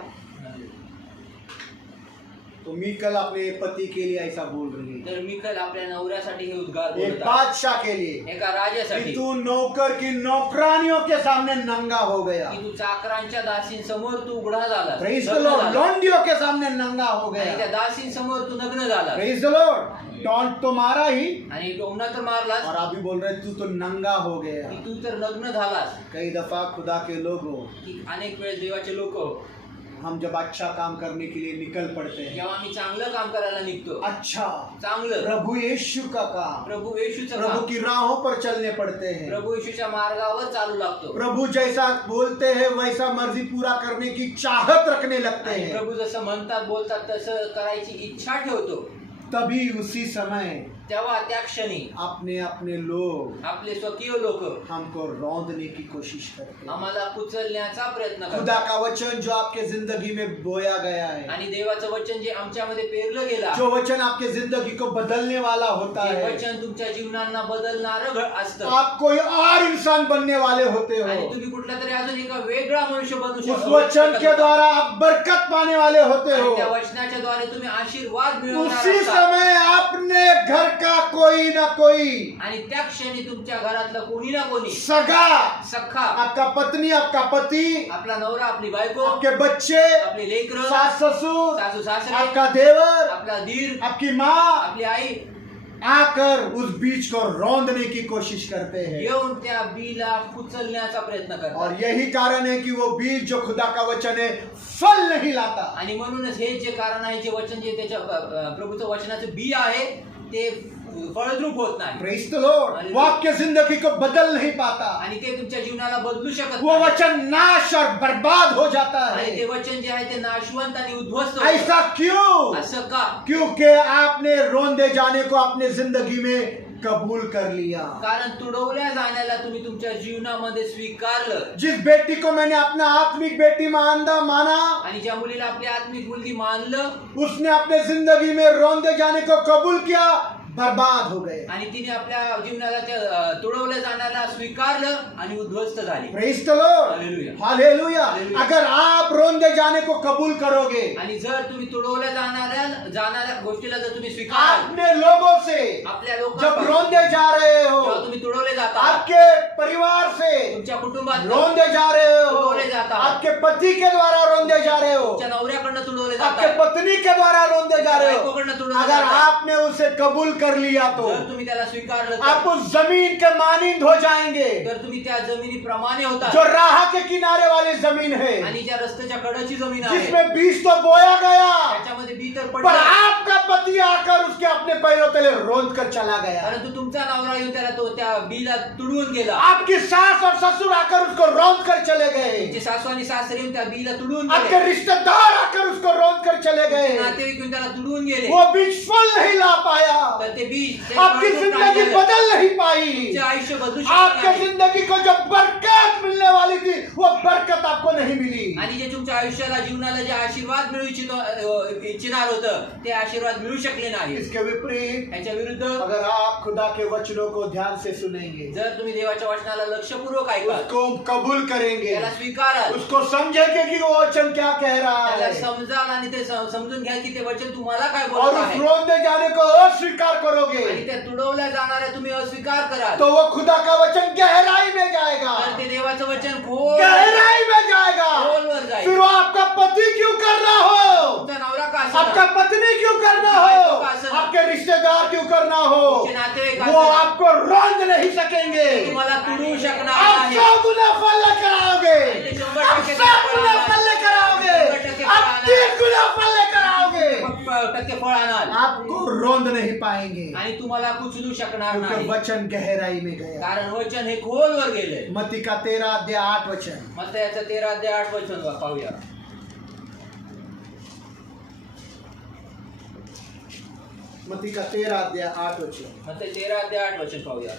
तो मिकल अपने पति के लिए ऐसा बोल रही है. तर मिखल आपल्या नवऱ्यासाठी हे उद्गार एक बोलत आहे. बादशाह के लिए एका कि राजासाठी तू नौकर की नौकरानियों के सामने नंगा हो गया. की तू चाकरांच्या दासींसमोर तू उघडा झाला. Praise the Lord. लौंडियों के सामने नंगा हो आणि त्या गया. दासींसमोर तू नग्न झाला. Praise the Lord. टॉन्ट तो मारा ही आणि टोमना तर मारलास और अभी बोल रहे तू तो नंगा हो गया. की तू तर नग्न झालास. कई दफा खुदा के लोगों, की अनेक वेळेस देवाचे लोक हम जब अच्छा काम करने के लिए निकल पड़ते हैं, जेव्हा आम्ही चांगलं काम करायला निघतो, अच्छा चांगलं प्रभु यीशु का काम, प्रभू येशूचं प्रभु काम, की राहों पर चलने पड़ते हैं. प्रभू येशूच्या मार्गावर चालू लागतो. प्रभु जैसा बोलते हैं वैसा मर्जी पूरा करने की चाहत रखने लगते आणि हैं. प्रभू जसं म्हणतात बोलतात तसं करायची इच्छा ठेवतो. तभी उसी समय तेव्हा त्या क्षणी अपने अपने लोग आपले स्वकीय लोक हमको रौंदने की कोशिश करते हैं. आम्हाला कुचलण्याचा प्रयत्न खुदा करतात. का वचन जो आपके जिंदगी में बोया गया है, आणि देवाचं वचन जे आमच्यामध्ये पेरलं गेलं आहे, जो वचन आपके जिंदगी को बदलने वाला होता ते है, वचन तुमच्या जीवनांना बदलणारं असतं. आप कोई और इंसान बनने वाले होते आणि हो. तुम्ही कुठला तरी अजून एका वेगळा मनुष्य बनू उस शकतो. वचन के द्वारा आप बरकत पाने वाले होते आणि हो. त्या वचनाच्या द्वारे तुम्ही आशीर्वाद उसी मिळवणार असता. समय अपने घर का कोई ना कोई आणि त्या क्षणी तुमच्या घरातलं कोणी ना कोणी सगा, सख्खा, आपका पत्नी, आपका पति, आपला नवरा, आपली बायको, आपके बच्चे, आपले लेकर, सास ससुर, सासू सासरे, आपका देवर, आपला दीर, आपकी माँ आपली आई आकर उस बीज को रौंदने की कोशिश करते हैं। येऊन त्या बीला उचलण्याचा प्रयत्न करतात. और यही कारण है कि वो बीज जो खुदा का वचन है फल नहीं लाता। आणि म्हणूनच हे जे कारण आहे, जे वचन जे त्याच्या प्रभूचं वचनाचं बी आहे ते फळद्रूप होत नाही. Praise the Lord. वाक्य जिंदगी को बदल नहीं पाता, आणि ते तुमच्या जीवनाला बदलू शकत वो नाही. वचन नाश और बर्बाद हो जाता आणि है। ते वचन जे आहे ते नाशवंत आणि उद्ध्वस्त होतं. ऐसा क्यों? असं का? क्योंकि आपने रोंदे जाने को अपने जिंदगी में कबूल कर लिया। कारण तुडवल्या जाण्याला तुम्ही तुमच्या जीवनामध्ये स्वीकारलं. जिस बेटी को मैंने अपना आत्मिक बेटी माना, आणि ज्या मुलीला आपली आत्मिक मुलगी मानलं उसने अपने जिंदगी में रोंदे जाने को कबूल किया, बर्बाद हो गए। आणि तिने आपल्या जीवनाला त्या तुडवल्या जाण्याला स्वीकारलं आणि उद्ध्वस्त झाली. Praise the Lord. हालेलुया. हालेलुया। हालेलुया. अगर आप रोंदे जाने को कबूल करोगे, आणि जर तुम्ही तुडवल्या जाणाऱ्या गोष्टीला जर तुम्ही स्वीकाराल, अपने लोगों से आपल्या जब लोकांपासून रोंदे जा रहे हो, जेव्हा तुम्ही तुडवले जाता, आपके परिवार से तुमच्या कुटुंबात रोंदे जा रहे हो, तुडवले जाता, आपके पति के द्वारा रोंदे जा रहे हो, तुमच्या नवऱ्याकडनं तुडवले आपके जातात, पत्नी के द्वारा रोंदे जा रहे हो, बायकोकडनं तुडवले अगर जातात. आपने उसे कबूल कर लिया तो जर तुम्ही त्याला स्वीकारलं आप तर उस जमीन के मानिंद हो जाएंगे तर तुम्ही त्या जमिनीप्रमाणे होता. जो राह के किनारे वाली जमीन है, आणि ज्या रस्त्याच्या कडेची जमीन आहे जिसमें बीज तो बोया गया, त्याच्यामध्ये बी तर पर पडलं, आपका पति आकर उसके अपने पैरों तले रोंद कर चला गया। परंतु तुमचा नवरा येऊन त्याला तो त्या बीला तुडवून गेला. आपकी सास और ससुर आकर उसको रौंद कर चले गए, तुमचे सासू आणि सासरे येऊन त्या बीला तुडवून आपके गेले. रिश्तेदार आकर उसको रौंद कर चले गए, नातेवाईक येऊन त्याला तुडवून गेले. वो बीज फल नहीं ला पाया, तर ते बीज ते आपकी फळद्रूप जिंदगी नाही झालं. बदल नहीं पाई, तुमचे आयुष्य बदलू शकत आपके नाही. जिंदगी को जो बरकत मिलने वाली थी वो बरकत आपको नहीं मिली। आणि जे तुमच्या आयुष्याला जीवनाला जे आशीर्वाद मिळू इच्छिणार होतं ते आशीर्वाद मिळू शकले नाही. इसके विपरीत याच्या विरुद्ध अगर आप खुदा के वचनों को ध्यान से सुनेंगे, जर तुम्ही देवाच्या वचनाला लक्षपूर्वक ऐका, उसको कबूल करेंगे, त्याला स्वीकाराल, उसको समझेंगे कि वो वचन क्या कह रहा त्याला है, समजाल आणि ते समजून घ्या की ते वचन तुम्हाला काय और बोलत उस आहे. रोंदे जाने को अस्वीकार करोगे, आणि त्या तुडवल्या जाणाऱ्या तुम्ही अस्वीकार कराल तो वो खुदा का वचन गहराई में जाएगा, तर ते देवाचं वचन खोल गहराई में जाएगा। खोलवर जाईल. फिर वो आपका पति क्यों करना हो, तुमचा नवरा का आपका असेना, पत्नी क्यों करना हो, आपके रिश्तेदार क्यों करना हो, तुमचे नातेवाईक वो असेना, आपको रौंद नहीं सकेंगे। तुम्हाला तुडवू शकणार आप नाही. 100 गुना फल लेकर आओगे, ते 100% आप 7 गुना फल लेकर आओगे, 100% आप 3 गुना फल लेकर आओगे, टक्के फळ आणाल आपको रौंद नहीं पाएंगे, आणि तुम्हाला कुचलू शकणार क्योंकि नाही. वचन गहराई में गया। कारण वचन हे खोलवर गेले. मत्ती का 13 अध्याय 8 वचन। मत्तयाचं 13 अध्याय 8 वचन पाहूया. मत्ती का 13 अध्याय 8 वचन। मत्तय 13 अध्याय 8 वचन पाहूया.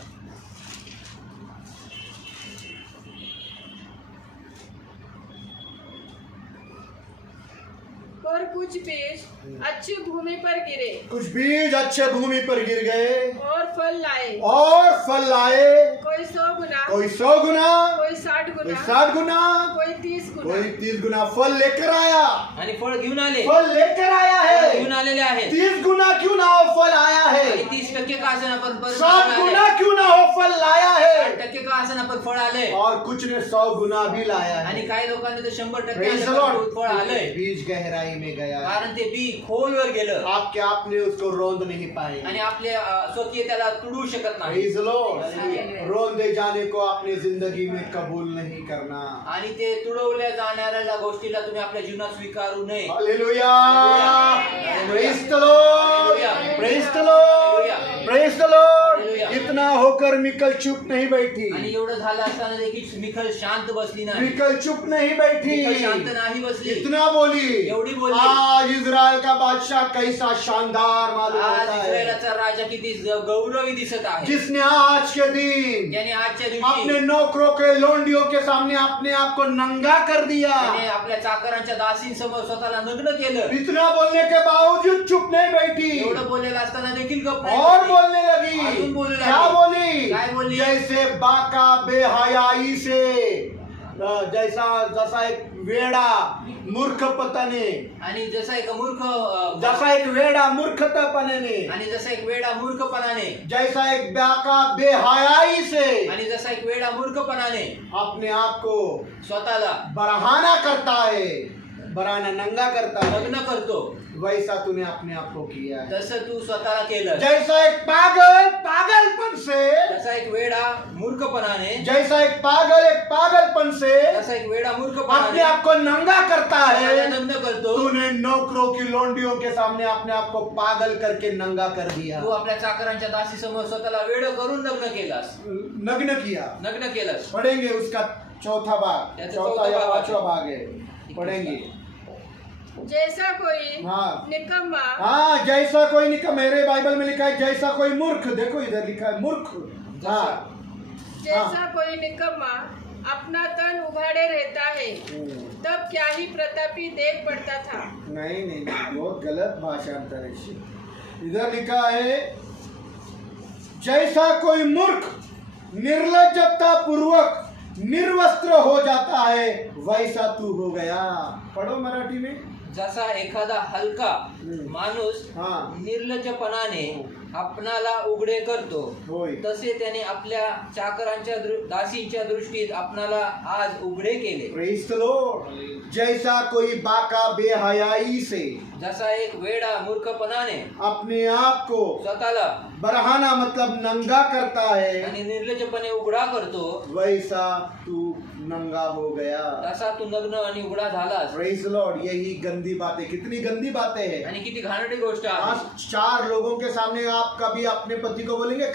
पर कुछ बीज अच्छी भूमि पर गिरे कुछ बीज अच्छे भूमि पर गिर गए और फल लाए, और फल लाए, कोई 100 गुना, कोई 100 गुना, कोई 60 कोई गुना, 60 गुना, कोई 30 गुना. कोई 30 गुना फल लेकर आया। आणि फळ घेऊन आले, फल लेकर आया फळ घेऊन है। आलेले आहेत. 30 गुना क्यों ना हो फल आया आणि है, 30% का असेना पण परत 60 आले. गुना क्यों ना हो फल लाया है, 60% का असेना पण फळ आले. और कुछ ने 100 गुना भी लाया आणि है। काही लोकांनी तर 100% Praise the आले, पण Lord. फळ आलंय. बीज गहराई में गया, कारण ते बी खोलवर गेलं आपके आपने उसको रोंद नहीं पाए। आणि आपले स्वकीय त्याला तुडवू शकत नाही. Praise the Lord. Hallelujah. रोंदे जाने को अपनी जिंदगी में कबूल नहीं करना। आणि ते तुडवल्या जाणाऱ्या गोष्टीला तुम्ही आपल्या जीवनात स्वीकारू नये. Hallelujah. Hallelujah. Praise the Lord. Hallelujah. Praise the Lord. Hallelujah. Praise the Lord. Hallelujah. इतना होकर मिकल चुप नहीं बैठी, आणि एवढं झालं असताना देखील मिखल शांत बसली नाही. मिकल चुप नहीं बैठी, मिखल शांत नाही बसली. इतना बोली, एवढी बोलली. आज इज़राइल का बादशाह कैसा शानदार मालूम आज होता है, इस्रायलाचा राजा किती गौरवी दिसत आहे. जिसने आज के दिन ज्याने आजच्या अपने दिवशी नौकरों के लोंडियों के सामने अपने आप को नंगा कर दिया। त्याने आपल्या चाकरांच्या दासींसमोर स्वतःला नग्न केलं. इतना बोलने के बावजूद चुप नहीं बैठी एवढं बोललेलं असताना देखील गप्प नाही और बसली. बोलने लगी। अजून बोलू लागली. क्या बोली? काय बोलली? जैसे बाका बेहयाई से जैसा जसा एक वेडा मूर्खपणाने, आणि जसा एक मूर्ख जसा एक वेडा मूर्खतापणाने, आणि जसा एक वेडा मूर्खपणाने, जैसा एक बाका बेहयाई से आणि जसा एक वेडा मूर्खपणाने अपने आप को स्वतःला बढ़ाना करता है, बढ़ाना नंगा करता है, लग्न करतो, वैसा तूने अपने आप को किया है। तसं तू स्वतःला केलं. जैसा एक पागल पागलपन से, जसा एक वेडा मूर्खपणाने, जैसा एक पागलपन से जसा एक वेडा अपने मूर्खपणाने आप को नंगा करता स्वतःला है, लग्न करतो, तूने नौकरों की लोंडियों के सामने अपने आप को पागल करके नंगा कर दिया, तू आपल्या चाकरांच्या दासी समोर स्वतःला वेड करून लग्न केलास, नग्न किया। लग्न केलंस. पढ़ेंगे उसका चौथा भाग, त्याचा चौथा चौथा या भाग पांचवा भाग है, पढ़ेंगे। जैसा कोई हाँ निकम्मा हाँ, जैसा कोई निकम, मेरे बाइबल में लिखा है जैसा कोई मूर्ख, देखो इधर लिखा है मूर्ख। हाँ जैसा कोई निकम्मा अपना तन उघाड़े रहता है, तब क्या ही प्रतापी देख पड़ता था। नहीं नहीं नहीं, बहुत गलत भाषांतर है इससे। इधर लिखा है जैसा कोई मूर्ख निर्लज्जता पूर्वक निर्वस्त्र हो जाता है, वैसा तू हो गया। पढ़ो मराठी में। जसा एखादा हलका माणूस हाँ निर्लज्जपणाने आपणाला उघडे करतो, होय। तसे त्याने आपल्या चाकरांच्या दासींच्या दृष्टीत आपणाला आज उघडे केले. Praise the Lord. जैसा कोई बाका बेहयाई से जसा एक वेडा मूर्खपणाने अपने आप को स्वतःला बढ़ाना मतलब नंगा करता है, आणि निर्लज्जपणे उघडा करतो, वैसा तू नंगा हो गया। तसा तू नग्न आणि उघडा झालास. Praise the Lord. यही गंदी बातें, कितनी गंदी बातें हैं। आणि किती घाणेरडी गोष्ट आहे. आज 4 लोगों के सामने आप कभी अपने पति को बोलेंगे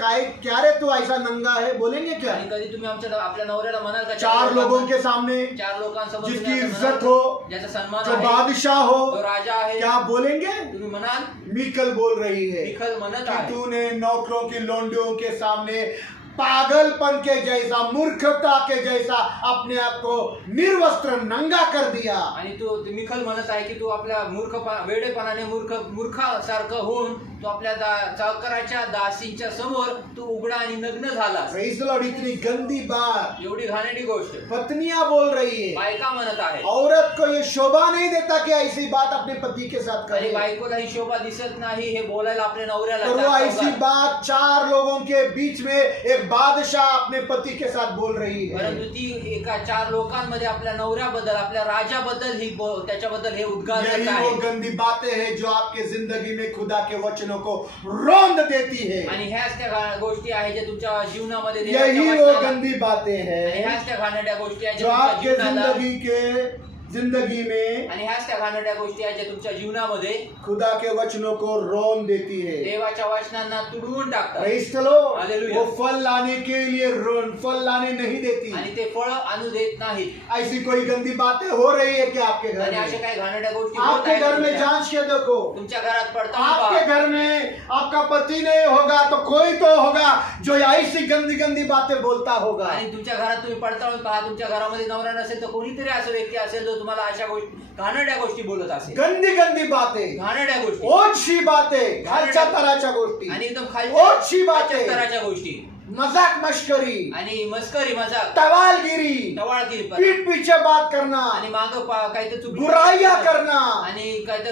क्या रे तू ऐसा नंगा है, बोलेंगे क्या? आणि कधी तुम्ही आपल्या नवऱ्याला म्हणाल का 4 लोगों के सामने, 4 लोकांसमोर जिसकी तुम्ही असं इज्जत म्हणाल, हो, ज्याचा सन्मान जो आहे, बादशाह हो, जो राजा आहे, क्या बोलेंगे? तुम्ही म्हणाल. मीकल बोल रही है विखल म्हणत कि आहे तूने नौकरों की लोंडियों के सामने पागलपन के जैसा, मूर्खता के जैसा अपने आप को निर्वस्त्र नंगा कर दिया। आणि तू मिखल म्हणत आहे की तू आपल्या वेडेपणाने मूर्खासारखं होऊन तू आपल्या चाकराच्या दासींच्या समोर तू उघडा आणि नग्न झालास. Praise the Lord. इतनी गंदी बात एवढी घाणेरडी गोष्ट पत्नियां बोल रही है। बायका म्हणत आहे. औरत को ये शोभा नहीं देता कि ऐसी बात अपने पति के साथ आणि करे, बायकोला ही शोभा दिसत नाही हे बोलायला आपल्या नवऱ्याला. और वो ऐसी बात 4 लोगों के बीच में एक बादशाह अपने पति के साथ बोल रही है। परंतु ती एका 4 लोकांमध्ये आपल्या नवऱ्याबद्दल, आपल्या राजाबद्दल ही त्याच्याबद्दल हे उद्गार करत यही आहे. वो गंदी बातें हैं जो आपके जिंदगी में खुदा के वचनों को रौंद देती है। आणि ह्याच त्या गोष्टी आहेत जे तुमच्या जीवनामध्ये यही देवाच्या वो वचनाला- गंदी बातें आणि हैं ह्याच त्या घाणेरड्या गोष्टी आहेत जो जे तुमच्या आपके जीवनाला- जिंदगी में आणि ह्याच त्या घाणेरड्या गोष्टी आहेत जे तुमच्या जीवनामध्ये खुदा के वचनों को रौंद देती है। देवाच्या वचनांना तुडवून टाकतात. Praise the Lord. हालेलुया। वो फल लाने के लिए फल लाने नहीं देती। आणि ते फळ आणू देत नाहीत. ऐसी कोई गंदी बातें हो रही है क्या आपके घर आणि अशा में? काही घाणेरड्या गोष्टी होत आपके आहेत घर में तुमच्या- जांच के देखो। तुमच्या घरात पडताळून आपके पहा. घर में आपका पति नहीं होगा तो कोई तो होगा जो ऐसी गंदी गंदी बातें बोलता होगा। आणि तुमच्या घरात तुम्ही पडताळून पहा. तुमच्या घरामध्ये नवरा नसेल तर कोणीतरी असं व्यक्ती असेल जो तुम्हाला अशा गोष्टी, घाणेरड्या गोष्टी बोलत असेल. गंदी गंदी बातें, घाणेरड्या गोष्टी ओछी बातें, खालच्या तराच्या गोष्टी, आणि एकदम ओछी बातें, खालच्या स्तराच्या गोष्टी, मजाक मश्करी, आणि मस्करी, मजाक, टवालगिरी, टवाळगिरी, पीठ पीछे बात करना, आणि माग काहीतरी चुगली बुराइयां करना, आणि काहीतरी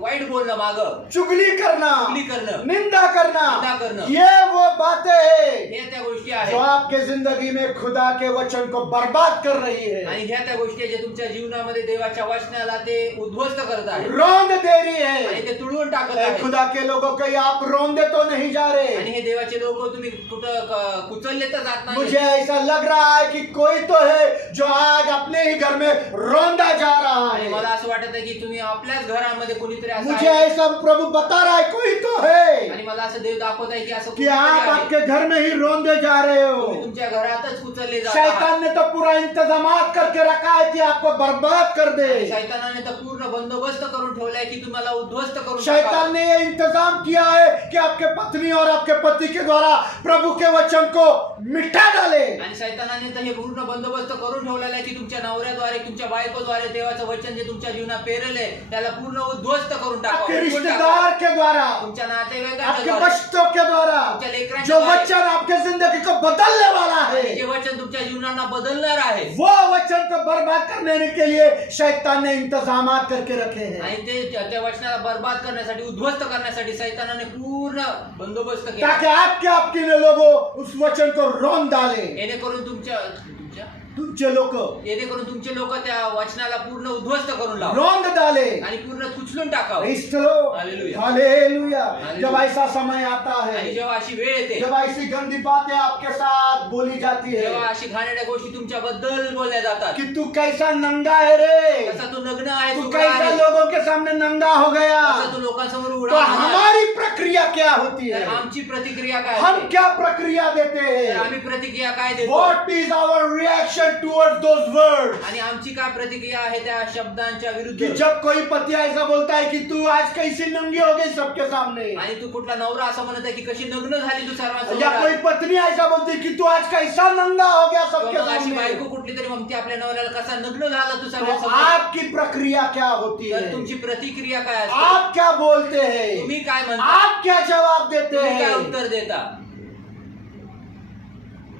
वाईट बोलणं, माग चुगली करना, चुगली करणं, निंदा करना, निंदा करणं, ये वो बातें हैं हे त्या गोष्टी जो आहेत. आपके जिंदगी में खुदा के वचन को बर्बाद कर रही है, आणि ह्या त्या गोष्टी आहेत जे तुमच्या जीवनामध्ये देवाच्या वचनाला ते उद्ध्वस्त करत आहे रौंद दे रही आणि है। ते तुडवून टाकत ऐ आहे. खुदा के लोगों को ये आप रौंदे तो नहीं जा आणि रहे। हे देवाचे लोक तुम्ही कुठं कुचलले तर जात नाही. मुझे ऐसा लग रहा है कि कोई तो है जो आज अपने ही घर में रौंदा जा रहा आणि है। मला असं वाटत आहे की तुम्ही आपल्याच घरामध्ये कोणीतरी असं मुझे आहे. ऐसा प्रभु बता रहा है कोई तो है आणि मला असं देव दाखवत आहे की असं कि कोणीतरी आप आहे. आपके घर में ही रौंदे जा रहे तुम्ही हो। तुमच्या घरातच कुचलले जात आहात. शैतान ने तो पूरा इंतजामात करके रखा है कि आपको बर्बाद कर आणि दे। शैतानाने तर पूर्ण बंदोबस्त करून ठेवलाय की तुम्हाला उद्ध्वस्त करून शैतान टाकावं. ने ये इंतजाम किया है कि आपके पत्नी और आपके पति के द्वारा प्रभु के वचन को मिटा डाले। आणि शैतानाने तर हे पूर्ण बंदोबस्त करून ठेवलेला आहे की तुमच्या नवऱ्याद्वारे, तुमच्या बायकोद्वारे देवाचं वचन जे तुमच्या जीवनात पेरले त्याला पूर्ण उद्ध्वस्त करून आपके टाकावं. रिश्तेदार के द्वारा, तुमच्या नातेवाईकांच्या आपके द्वारे, बच्चों के द्वारा तुमच्या लेकरांच्या जो द्वारे, वचन आपके जिंदगी को बदलने वाला है, जे वचन वचन तुमच्या जीवनाला बदलणार आहे वो वचन को बर्बाद करने के लिए शैतान ने इंतजामात करके रखे हैं। आणि ते त्या वचनाला बर्बाद करण्यासाठी उद्ध्वस्त करण्यासाठी सैतानाने पूर्ण बंदोबस्त केला ताकि आपके लोगों उस वचन को रौंद डाले। जेणेकरून तुमचे लोग जेणेकरून तुमचे लोक त्या वचनाला पूर्ण उद्ध्वस्त करून लाव रौंद डाले आणि पूर्ण उचलून टाकावं Praise the Lord. हालेलुया. हालेलुया। हालेलुया. जब ऐसा समय आता आणि है, जेव्हा अशी वेळ येते जब ऐसी गंदी बातें आपके साथ बोली जाती जेव्हा है अशी घाणेरड्या गोष्टी तुमच्या बद्दल बोलल्या जातात कि तू कैसा नंगा है रे, कसा तू नग्न आहे तू तू कैसा आहे, लोगों के सामने नंगा हो गया, कसा तू लोकांसमोर तो उडा हमारी प्रक्रिया क्या होती तर है? आमची प्रतिक्रिया काय हम असते? क्या प्रक्रिया देते तर हैं? आम्ही प्रतिक्रिया काय देतो What is our reaction towards those words? आणि आमची काय प्रतिक्रिया आहे त्या शब्दांच्या कि विरुद्ध जब कोई पति ऐसा बोलता है कि तू आज कैसी नंगी हो गई सबके सामने, आणि तू कुठला नवरा असं म्हणत आहे की कशी नग्न झाली तू या सर्वांसमोर कोई पत्नी ऐसा बोलती है कि तू आज कैसा नंगा हो गया सबके किंवा मग अशी सामने, बायको कुठली तरी म्हणते आपल्या नवऱ्याला कसा नग्न झाला तू तो सर्वांसमोर आपकी प्रक्रिया क्या होती तर है? तुमची प्रतिक्रिया काय असते आप क्या बोलते हैं? तुम्ही काय म्हणता आप क्या जवाब देते तुम्ही काय हैं? उत्तर देता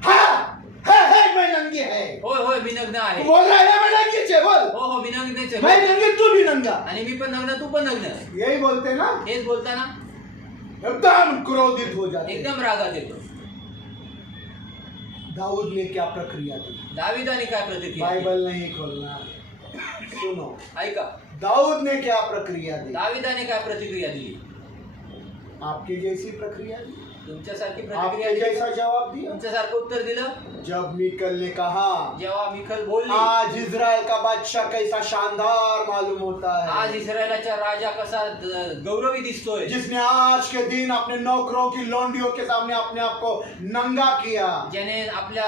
हाँ, है मैं नंगी है। होय होय मी नग्न आहे बोल रहा है मैं नंगी छे, बोल। हो हो मी नग्नच मैं आहे नंगी तू भी नंगा, आणि मी पण नग्न तू पण नग्न यही बोलते ना, हेच बोलताना एकदम क्रोधित हो जाते। एकदम रागात येतो दाऊद ने क्या प्रक्रिया दी? दाविदाने काय प्रतिक्रिया दिली? बाइबल नहीं खोलना, सुनो। ऐका दाऊद ने क्या प्रक्रिया दी? दाविदाने काय प्रतिक्रिया दिली आपकी जैसी प्रक्रिया दी, तुमच्यासारखी प्रतिक्रिया आपके दिली जैसा जवाब दिया। तुमच्यासारखं उत्तर दिलं जब मीकल ने कहा, जेव्हा मिखल बोलली आज इज़राइल का बादशाह कैसा शानदार मालूम होता आज है, इस्रायलाचा राजा कसा गौरवी दिसतोय जिसने आज के दिन अपने नौकरों की लोंडियों के सामने अपने आप को नंगा किया, ज्याने आपल्या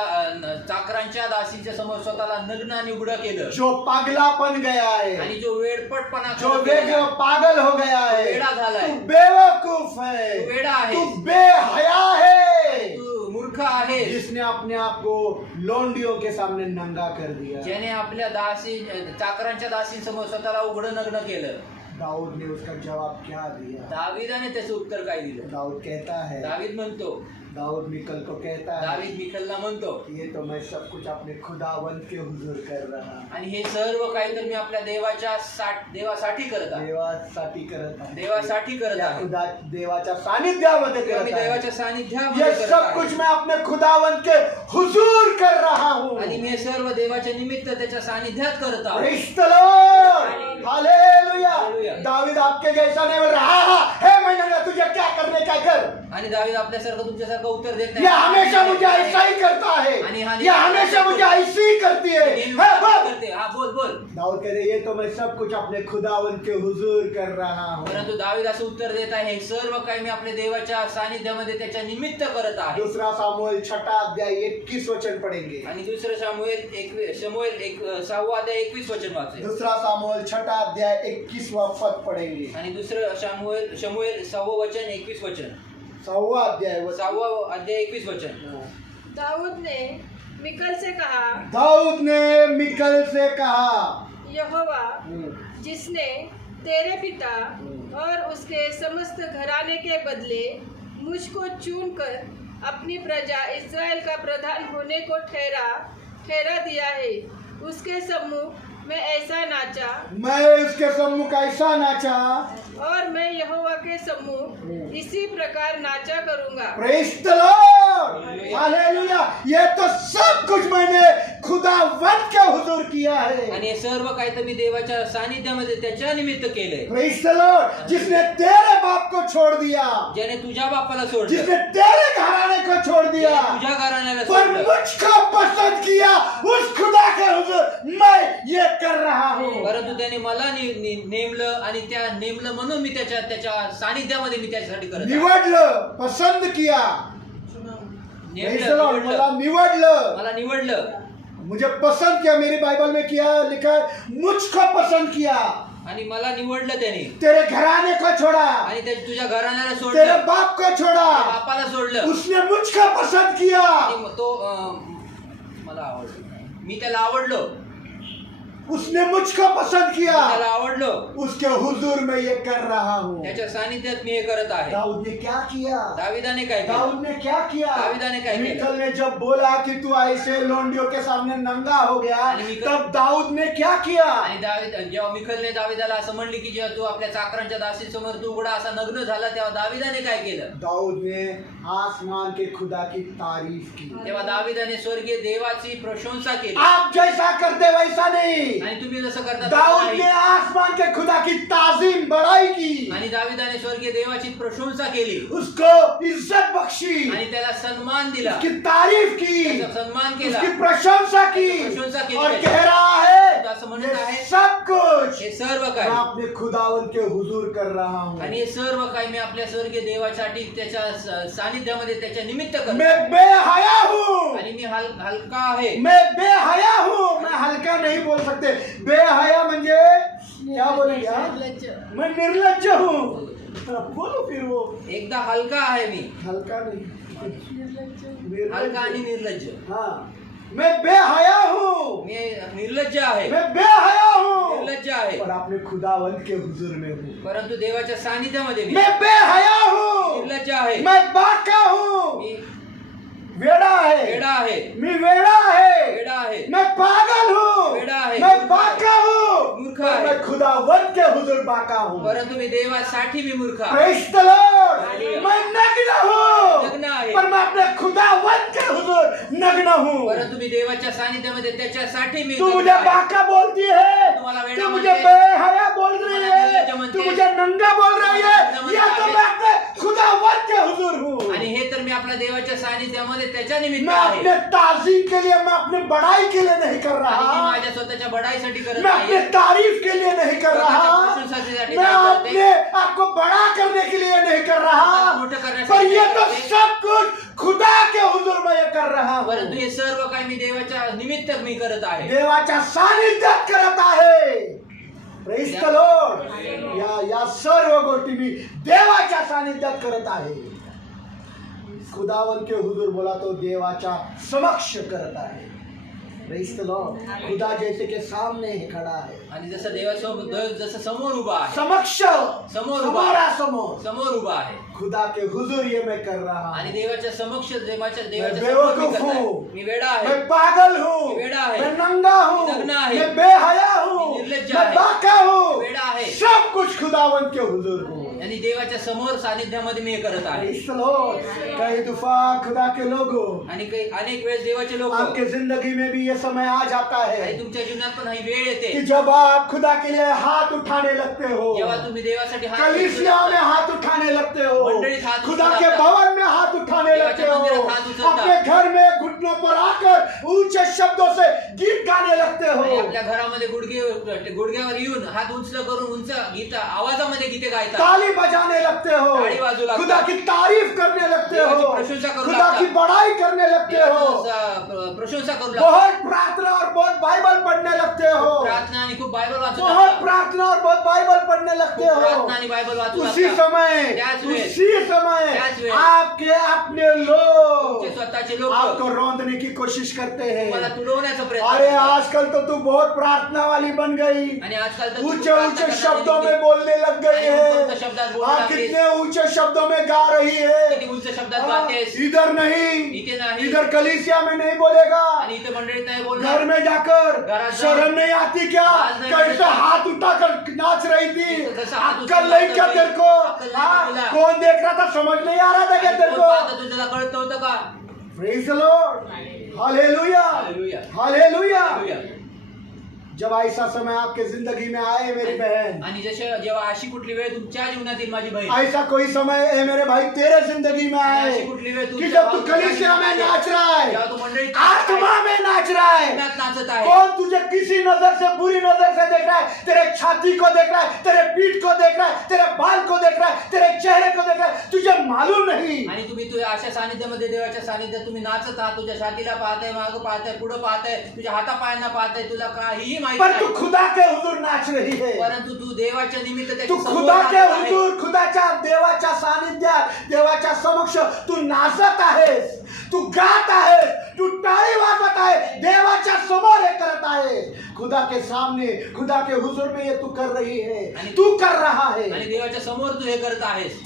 चाकरांच्या दासींच्या समोर स्वतःला नग्न आणि उघडं केलं जो पागलापन गया है, आणि जो वेडपटपणा जो केला, पागल हो गया है, वेडा झालाय तू बेवकूफ है, तू वेडा आहे तू बेहया है, तू मूर्ख आहे जिसने अपने आप को लोंडियों के सामने नंगा कर दिया। ज्याने आपल्या दासी चाकरांच्या दासींसमोर स्वतःला उघडं नग्न केलं दाऊद ने उसका जवाब क्या दिया? दाविदाने त्याचं उत्तर काय दिलं दाऊद कहता है, दावीद म्हणतो दाऊद मिकल को कहता है, दावीद मिखलला म्हणतो ये तो मैं सब कुछ अपने खुदावंत के हुजूर कर रहा हूं, आणि हे सर्व काही तर मी आपल्या देवासाठी करत आहे देवासाठी करत आहे, देवासाठी करत या आहे खुदा देवाच्या सानिध्यामध्ये किंवा मी करत आहे। देवाच्या सानिध्यामध्ये ये करत सब आहे. कुछ मैं अपने खुदावंत के हुजूर कर रहा हूँ। आणि मी हे सर्व देवाच्या निमित्त त्याच्या सानिध्यात करत आहोत Praise the Lord. Hallelujah. Hallelujah. दावीद आपके जैसा नहीं बोल रहा, हाँ है मैं नंगा, तुझे क्या करने का कर। आणि दावीद आपल्यासारखं तुमच्यासारखं उत्तर देत ये हमेशा मुझे ऐसा ही करता है, ये हमेशा मुझे ऐसी ही करती है। हाँ, बोल। करते हा बोल बोल दाऊद कह रहे, ये तो मैं सब कुछ अपने खुदावंत के हुजूर कर रहा हूँ। परंतु दावीद असं उत्तर देत आहे हे सर्व काही मी आपल्या देवाच्या सानिध्यामध्ये त्याच्या निमित्त करत आहे दूसरा सामुएल 6 अध्याय 21 वचन पढ़ेंगे। आणि दुसरं शमूएल 6 अध्याय 21 वचन वाचेल दूसरा सामुएल 6 अध्याय 21वां पद पढ़ेंगे। आणि दुसरं शमूएल 6 वचन 21 वचन 6 अध्याय 6 अध्याय 21 वचन दाऊद ने मिकल से कहा, दाऊद ने मिकल से कहा, यहोवा जिसने तेरे पिता और उसके समस्त घराने के बदले मुझको चुनकर अपनी प्रजा इस्राएल का प्रधान होने को ठहरा दिया है, उसके सम्मुख मैं ऐसा नाचा मैं उसके सम्मुख ऐसा नाचा, और मैं यहोवा के सम्मुख इसी प्रकार नाचा करूंगा। Praise the Lord, hallelujah. ये तो सब कुछ मैंने खुदावंत के हुजूर किया है। आणि हे सर्व काही तर मी देवाच्या सानिध्यामध्ये त्याच्या निमित्त केलंय प्रेज द लॉर्ड, जिसने तेरे बाप को छोड़ दिया, ज्याने तुझ्या बापाला सोडलं जिसने तेरे घराने को छोड़ दिया, ज्याने तुझ्या घराण्याला पर सोडलं मुझको पसंद किया, उस खुदा के हुजूर मैं ये कर रहा हूँ। परंतु त्याने मला नेमलं आणि त्या नेमलं म्हणून मी त्याच्या सानिध्यामध्ये मी त्याच्यासाठी करत आहे. निवडलं, पसंद किया, प्रेज द लॉर्ड, मला निवडलं, मला निवडलं मुझे पसंद किया। मेरी बाइबल में किया लिखा है, मुझको पसंद किया, आणि मला निवडलं त्याने तेरे घराने को छोड़ा, आणि तुझ्या घराण्याला तेरे सोडलं बाप को छोड़ा, तुझ्या बापाला सोडलं उसने मुझको पसंद किया। आणि तो मला आवडलं मी त्याला आवडलो उसने मुझको पसंद किया, त्याला आवडलं, उसके हुजूर में ये कर रहा हूँ। त्याच्या सानिध्यात मी हे करत आहे. दाऊद ने क्या किया? दाविदाने काय केलं? दाऊद ने क्या किया? दाविदाने काय केलं? मिकल ने जब बोला कि तू ऐसे लोंडियों के सामने नंगा हो गया, आणि मिकल- तब दाऊद ने क्या किया? आणि जेव्हा मिखलने दाविदाला असं म्हणली की जेव्हा तू आपल्या चाकरांच्या दासीसमोर तू उघडा असा नग्न झाला, तेव्हा दाविदाने काय केलं? दाऊद ने आसमान के खुदा की तारीफ की। तेव्हा दाविदाने स्वर्गीय देवाची प्रशंसा केली. आप जैसा करते वैसा नहीं। आणि तुम्ही जसं करता तसं दाऊद नाही. ने आसमान के खुदा की ताजीम बड़ाई की, आणि दाविदाने स्वर्गीय देवाची प्रशंसा केली उसको इज्जत बक्षी, आणि त्याला सन्मान दिला, उसकी तारीफ की, त्याचा सन्मान केला, उसकी प्रशंसा की, प्रशंसा केली और त्याची. कह रहा है असं म्हणत ये आहे, सब कुछ हे सर्व मैं काय अपने खुदावन के हुजूर कर रहा हूँ। आणि हे सर्व काय मी आपल्या स्वर्गीय देवासाठी त्याच्या सानिध्यामध्ये त्याच्या निमित्त करतो. मैं बेहया हूँ, आणि मी हलका आहे. मैं बेहया हूँ। मैं हल्का नहीं बोल सकते, बेहया म्हणजे क्या बोलेंगे हाँ? निर्लज्ज. मैं निर्लज्ज हूँ। बोलो फिर वो एकदा हलका आहे मी, हल्का नहीं, हलका आणि निर्लज्ज. हाँ, मैं बेहया हूँ, मी निर्लज्ज आहे, मैं बेहया हूँ, निर्लज्ज आहे, पर अपने खुदावंत के हुजूर में हूँ। परंतु देवाच्या सानिध्यामध्ये मी मैं बेहया हूँ, निर्लज्ज आहे, मैं बाका हूँ, मी वेड़ा है, वेडा आहे, मैं वेड़ा है, वेडा आहे, मैं पागल हूँ, वेड़ा है, मैं मूर्ख बाका हूँ, मूर्ख पर है। मैं खुदावंत के हुजूर बाका हूँ। परंतु मी देवासाठी मी मूर्ख आहे. Praise the Lord। हालेलुया। मैं नग्न हूँ, नग्न आहे. पर मैं अपने खुदावंत के हुजूर नग्न हूँ। परंतु मी देवाच्या सानिध्यामध्ये त्याच्यासाठी मी तू नग्न मुझे आहे. बाका बोलती है, तुम्हाला वेडा तू मुझे म्हणते, बेहया बोल रही तुम्हाला है, निर्लज्ज म्हणते, तू मुझे नंगा बोल रही है, तुम्हाला या तो आहे. मैं अपने खुदावंत के हुजूर हूँ। आणि हे तर मी आपल्या देवाच्या सानिध्यामध्ये त्याच्या निमित्त मैं आहे. अपने ताजीम के लिए, मैं अपने बड़ाई के लिए नहीं कर आणि मी रहा, माझ्या स्वतःच्या बडाईसाठी करत मैं अपने नाही. तारीफ के लिए नहीं कर रहा, प्रशंसासाठी मैं नाही करते. अपने आपको बड़ा करने के लिए नहीं कर रहा, मोठं करण्यासाठी पर ये नाही तो करते. सब कुछ खुदा के हुजूर में ये कर रहा परंतु हूँ। हे सर्व काही मी देवाच्या निमित्त मी करत आहे. देवाच्या सानिध्यात करत आहे। Praise the Lord. या सर्व गोष्टी मी देवाच्या सानिध्यात करत आहे। खुदावन के हुजूर बोला तो देवाच्या समक्ष करत आहे। Praise the Lord. खुदा जैसे के सामने ही खड़ा है, आणि जसं देवासमोर जसं समोर उभा आहे, समक्ष, समोर उभा हमारा आहे, समोर, समोर उभा आहे. खुदा के हुजूर ये मैं कर रहा हूँ। आणि देवाच्या समक्ष देवाच्या मैं समोर मी बेवकूफ करत आहे. हूँ, मी वेडा आहे, मैं पागल हूँ, मैं वेड़ा है, मैं नंगा हूँ, मैं नग्न है, मैं बेहया हूँ, मैं निर्लज्ज मैं है, बाका हूँ, मैं वेड़ा है। सब कुछ खुदावंत के हुजूर हूँ। आणि देवाच्या समोर सानिध्यामध्ये मी हे करत आहे. Praise the Lord। कई दफा खुदा के लोगों, आणि काही अनेक वेळेस देवाचे लोक आपके जिंदगी में भी ये समय आ जाता आणि है तुमच्या जीवनात पण ही वेळ येते कि जब आप खुदा के लिए हाथ उठाने लगते हो, जेव्हा तुम्ही देवासाठी हात कलीसिया में हाथ उठाने लगते हो, मंडळीत हात खुदा उचलता, के भवन में हाथ उठाने लगते देवाच्या हो, मंदिरात हात उचलता, अपने घर में घुटनों पर आकर ऊंचे शब्दों से गीत गाने लगते आणि हो, आपल्या घरामध्ये गुडघ्यावर येऊन हात उंच करून उंच गीत आवाजामध्ये गीते गायतात, ताली बजाने लगते हो, ताली बाजू लगता, खुदा की तारीफ करने लगते देवाची हो, प्रशंसा करू खुदा लागता, की बड़ाई करने लगते हो, देवाचं प्रशंसा करू लागतात, बहुत प्रार्थना और बहुत बाइबल पढ़ने लगते हो, प्रार्थना आणि खूप बायबल वाचू बहुत लागतात, प्रार्थना और बहुत बाइबल पढ़ने लगते खूप हो। प्रार्थना आणि बायबल वाचू उसी लागतात. समय त्याच वेळेस, उसी समय त्याच वेळेस, आपके अपने लोग तुमचे स्वतःचे लोक आपको रौंदने की कोशिश करते तुम्हाला हैं। तुडवण्याचा प्रयत्न अरे करतात. आजकल तो तू बहुत प्रार्थना वाली बन गई, आणि आजकाल तर खूप ऊंचे प्रार्थना ऊंचे करणारी शब्दों व्यक्ती में बोलने लग गई आणि है। उंच शब्दात बोलू आप लागलीस. कितने ऊंचे शब्दों में गा रही है। किती उंच शब्दात गातेस. इधर नहीं, इथे नाही. इधर कलीसिया में नहीं बोलेगा, आणि इथे मंडळीत नाही घर बोलणार. में जाकर घरात जाऊन शर्म नहीं आती क्या? लाज नहीं कैसे आती? हाथ उठाकर नाच रही थी? कैसे हाथ अक्कल उठाकर नहीं क्या नाच तेरे रही? को? अक्कल नाही हाँ, का तुला? कौन देख रहा था समझ नहीं आ रहा था क्या आणि तेरे कोण को? पाहतं तुला कळत नव्हतं का? Praise the Lord. हालेलुया, हालेलुया. हालेलुया। हालेलुया. जब ऐसा समय आपके जिंदगी में आए मेरी बहन, आणि जसे जेव्हा अशी कुठली वेळ तुमच्या जीवनात येईल माझी बहीण, ऐसा कोई समय है मेरे भाई तेरे जिंदगी में आए अशी कुठली वेळ कि तुमच्या जब तू कलीसिया में नाच रहा है, जेव्हा तू मंडळीत आत्मा में नाच रहा है, जीवनात नाचत आहे. कौन तुझे किसी नजर से बुरी नजर से देख रहा है, तेरे छाती को देख रहा है, तेरे पीठ को देख रहा है, तेरे बाल को देख रहा है, तेरे चेहरे को देख रहा है, तुझे मालूम नहीं। आणि तुम्ही तुझ्या अशा सानिध्यामध्ये देवाच्या सानिध्यात तुम्ही नाचत आहात, तुझ्या छातीला पाहताय, मागं पाहताय, पुढं पाहताय, तुझ्या हातापायांना पाहताय, तुला काहीही माहिती पर तू नाही. खुदा के हुजूर नाच रही है, परंतु तू देवाच्या निमित्त तू त्याच्या समोर खुदा के नाचत आहे. हुजूर, खुदाच्या देवाच्या सानिध्यात, देवाच्या समक्ष तू नाचत आहेस, तू गात आहेस, तू टाळी वाजत आहे, देवाच्या समोर हे करत आहेस। खुदा के सामने, खुदा के हुजूर में ये तू कर रही है, तू कर रहा आणि है। देवाच्या समोर तू हे करत आहेस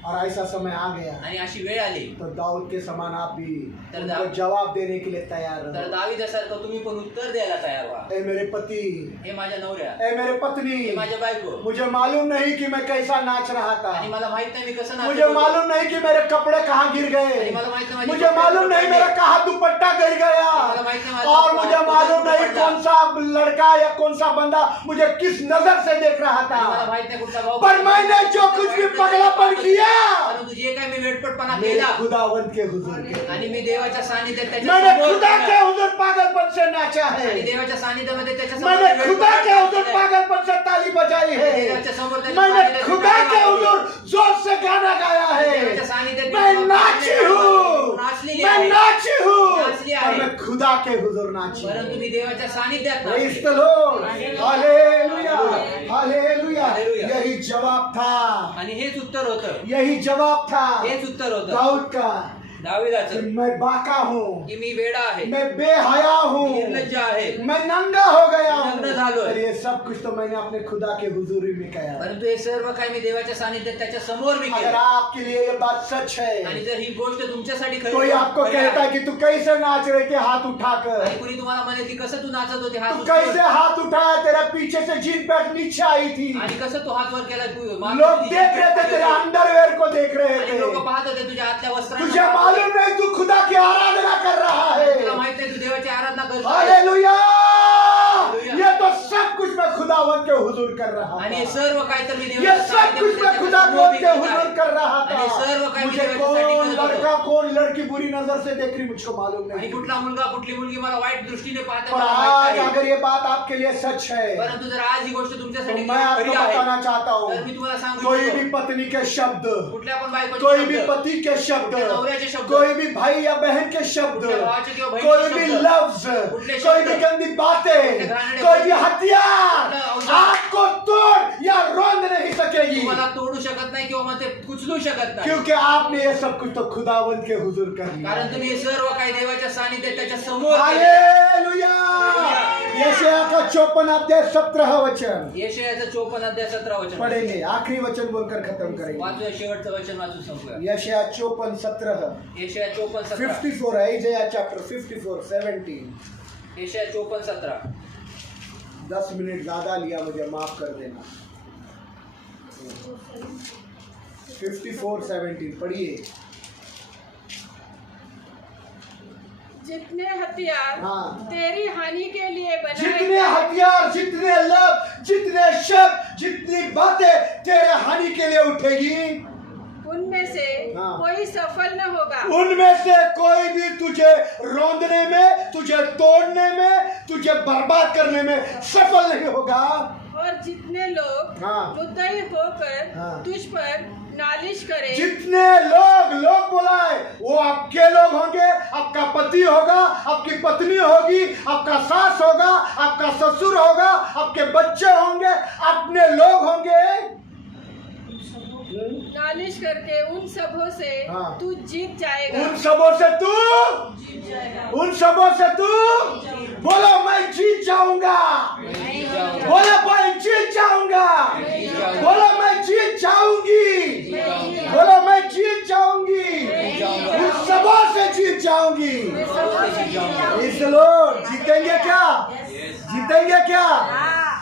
और ऐसा समय आ गया आणि अशी वेळ आली तो दाऊद के समान आप भी तर उनको जवाब देने के लिए तैयार तर रहो। दाविदासारखं तुम्ही पण उत्तर द्यायला तयार व्हा। ए मेरे पति, हे माझ्या नवऱ्या, ए मेरे पत्नी, हे माझ्या बायको, मुझे मालूम नहीं कि मैं कैसा नाच रहा था, आणि मला माहित नाही मी कसं नाचत मुझे होतो। मालूम नहीं कि मेरे कपड़े कहाँ गिर आणि गए, मला माहित नाही मुझे मालूम नहीं मेरा कहाँ दुपट्टा गिर गया, मला माहित नाही माझा और मुझे मालूम नहीं दुपट्टा कौन सा लड़का या कौन सा बंदा मुझे किस नजर से देख रहा आणि मला था, माहित नाही कुठला भाऊ पर मैंने जो कुछ भी पगलापन किया परंतु जे काय मी वेटपटपणा मेरे केला खुदावंत के हुजूर के, आणि मी देवाच्या सानिध्यात त्याच्या मैंने समोर खुदा केला। के हुजूर पागलपन से नाचा आणि है, देवाच्या सानिध्यामध्ये त्याच्या समोर मैंने वेटपट खुदा के हुजूर केला। पागलपन से ताली बजाई है, देवाच्या समोर त्याच्या मैंने सानिध्यात खुदा के गाणं हुजूर जोर से गाना गाया देवाच्या है, सानिध्यात मैं नाची हूँ, नाचलेली मैं आहे। नाची हूँ, नाचली और आहे। मैं खुदा के हुजूर नाची हूँ। परंतु मी देवाच्या सानिध्यात Praise नाचले। the Lord. हालेलुया, हालेलुया। हालेलुया। यही जवाब था, आणि हेच उत्तर होतं, यही जवाब था हेच उत्तर होतं दाऊद का कि दाविदाचं, मैं बाका हूँ, की मी वेडा आहे, मैं बेहया हूँ, निर्लज्ज आहे, मैं नंगा हो गया हूँ, नग्न झालोय। और ये सब कुछ तो मैंने अपने खुदा के हुजूरी में किया। परंतु हे सर्व काही मी देवाच्या सानिध्यात त्याच्या समोर मी अगर केलं। आपके लिए ये बात सच आणि है, जर ही गोष्ट तुमच्यासाठी खरी कोई आपको खरी कहता है आहे, कि तू कैसे नाच रहे थे हाथ आणि उठाकर, कुणी तुम्हाला म्हणे की कसं तू नाचत होते हात तू उचलून? कैसे हाथ उठाया, तेरा पीछे से जीन पैंट नीचे आई थी, आणि कसं तू हात वर केला लोग देख रहे थे, तेरे अंडरवेयर को देख रहे लोक थे, पाहत होते तुझ्या आतल्या वस्त्रांना तुझे पाहत होते। मालूम नहीं तू खुदा की आराधना कर रहा तुला है। माहित नाही तू देवाची आराधना करतो हालेलुया, ये तो सब कुछ मैं खुदावंत के हुजूर कर रहा आणि हे था, सर्व काही तर मी ये देवाच्या सब कुछ मैं सानिध्यात खुदा त्याच्या समोर के मी हुजूर केलं कर रहा आणि था। सर्व काही मुझे देवाच्यासाठी कौन करत होतो। लड़का कौन लड़की बुरी नजर से देख रही मुझको मालूम आणि नहीं, कुठला मुलगा कुठली मुलगी मला वाईट दृष्टीने पाहते पर मला आज माहित नाही। अगर ये बात आपके लिए सच है परंतु जर आज ही गोष्ट तो तुमच्यासाठी मैं आपको खरी आहे बताना चाहता हूँ, तर मी तुम्हाला सांगू कोई इच्छितो, भी पत्नी के शब्द, कुठल्या पण बायकोचे कोई भी शब्द, पति के शब्द, कुठल्या नवऱ्याचे शब्द, कोई भी भाई या बहन के शब्द, कुठल्या भावाचे किंवा बहिणीचे कोई भी शब्द, लफ्ज, कुठले कोई शब्द, भी गंदी बातें, घराणे कोई भी कुठले हथियार औजार, आपको तोड़ या रोंद नहीं सकेगी, तुम्हाला तोडू शकत नाही किंवा मग ते कुचलू शकत नाही, क्योंकि आपने ये सब कुछ तो खुदावंत के हुजूर कर दिया। कारण तुम्ही हे सर्व काही देवाच्या सानिध्यात त्याच्या समोर केले। हालेलुया। यशायाह का 54 अध्याय 17 वचन यशायाचं 54 अध्याय 17 वचन पढ़ेंगे, आखिरी वचन बोलकर खत्म करेंगे। वाचूया, शेवटचं वचन वाचून संपूया। यशायाह 54 17 यशाया 54 17 54 है, Isaiah chapter 54 17। यशाया 54 17 10 मिनट ज्यादा लिया, मुझे माफ कर देना। 54 17 पढ़िए। जितने हथियार हाँ। तेरी हानि के लिए बनाए जितने गए, हथियार, जितने लफ्ज, जितने शब्द, जितनी बातें तेरे हानि के लिए उठेगी, उनमें से हाँ। कोई सफल न होगा। उनमें से कोई भी तुझे रोंदने में, तुझे तोड़ने में, तुझे बर्बाद करने में सफल नहीं होगा। और जितने लोग हाँ। मुद्दई होकर हाँ। तुझ पर नालिश करें, जितने लोग बोला है वो आपके लोग होंगे, आपका पति होगा, आपकी पत्नी होगी, आपका सास होगा, आपका ससुर होगा, आपके बच्चे होंगे, अपने लोग होंगे। नालिश करके उन सबों से हाँ। तू जीत जाएगा। उन सबों से तू, उन सबों से तू बोलो मैं जीत जाऊंगा, बोलो मैं जीत जाऊंगा, बोलो मैं जीत जाऊंगी, बोलो मैं जीत जाऊंगी, उन सबों से जीत जाऊंगी। इस लोग जीतेंगे क्या? जीतेंगे क्या?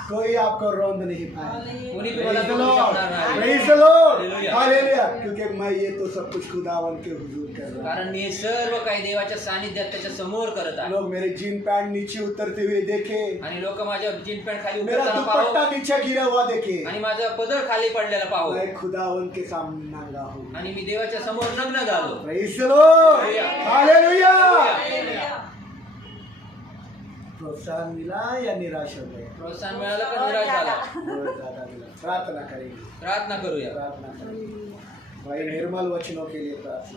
कोई आपको रोंद नहीं पाएगा। कोणी तुम्हाला तोडू शकणार नाही। Praise the Lord. Hallelujah. Hallelujah. क्योंकि मैं ये तो सब कुछ खुदावन के हुजूर कर रहा हूँ। कारण मी हे सर्व काही देवाच्या सानिध्यात त्याच्या समोर करत आहे लोग मेरे जीन पैंट नीचे उतरते हुए देखे, आणि लोक माझ्या जीन पॅन्ट खाली मेरा उतरताना दुपट्टा पाहू नीचे गिरा हुआ देखे, आणि माझं पदर खाली पडलेलं पाहू मैं खुदावन के सामने नंगा हूँ। आणि मी देवाच्या समोर नग्न झालो। Praise the Lord. Hallelujah. Hallelujah. प्रोत्साहन मिला या निराश हो गए? प्रोत्साहन मिळालं का निराश झाला? बहुत ज्यादा मिला। प्रार्थना करेंगे, प्रार्थना करूया। प्रार्थना करेंगे भाई, निर्मल वचनों के लिए प्रार्थना।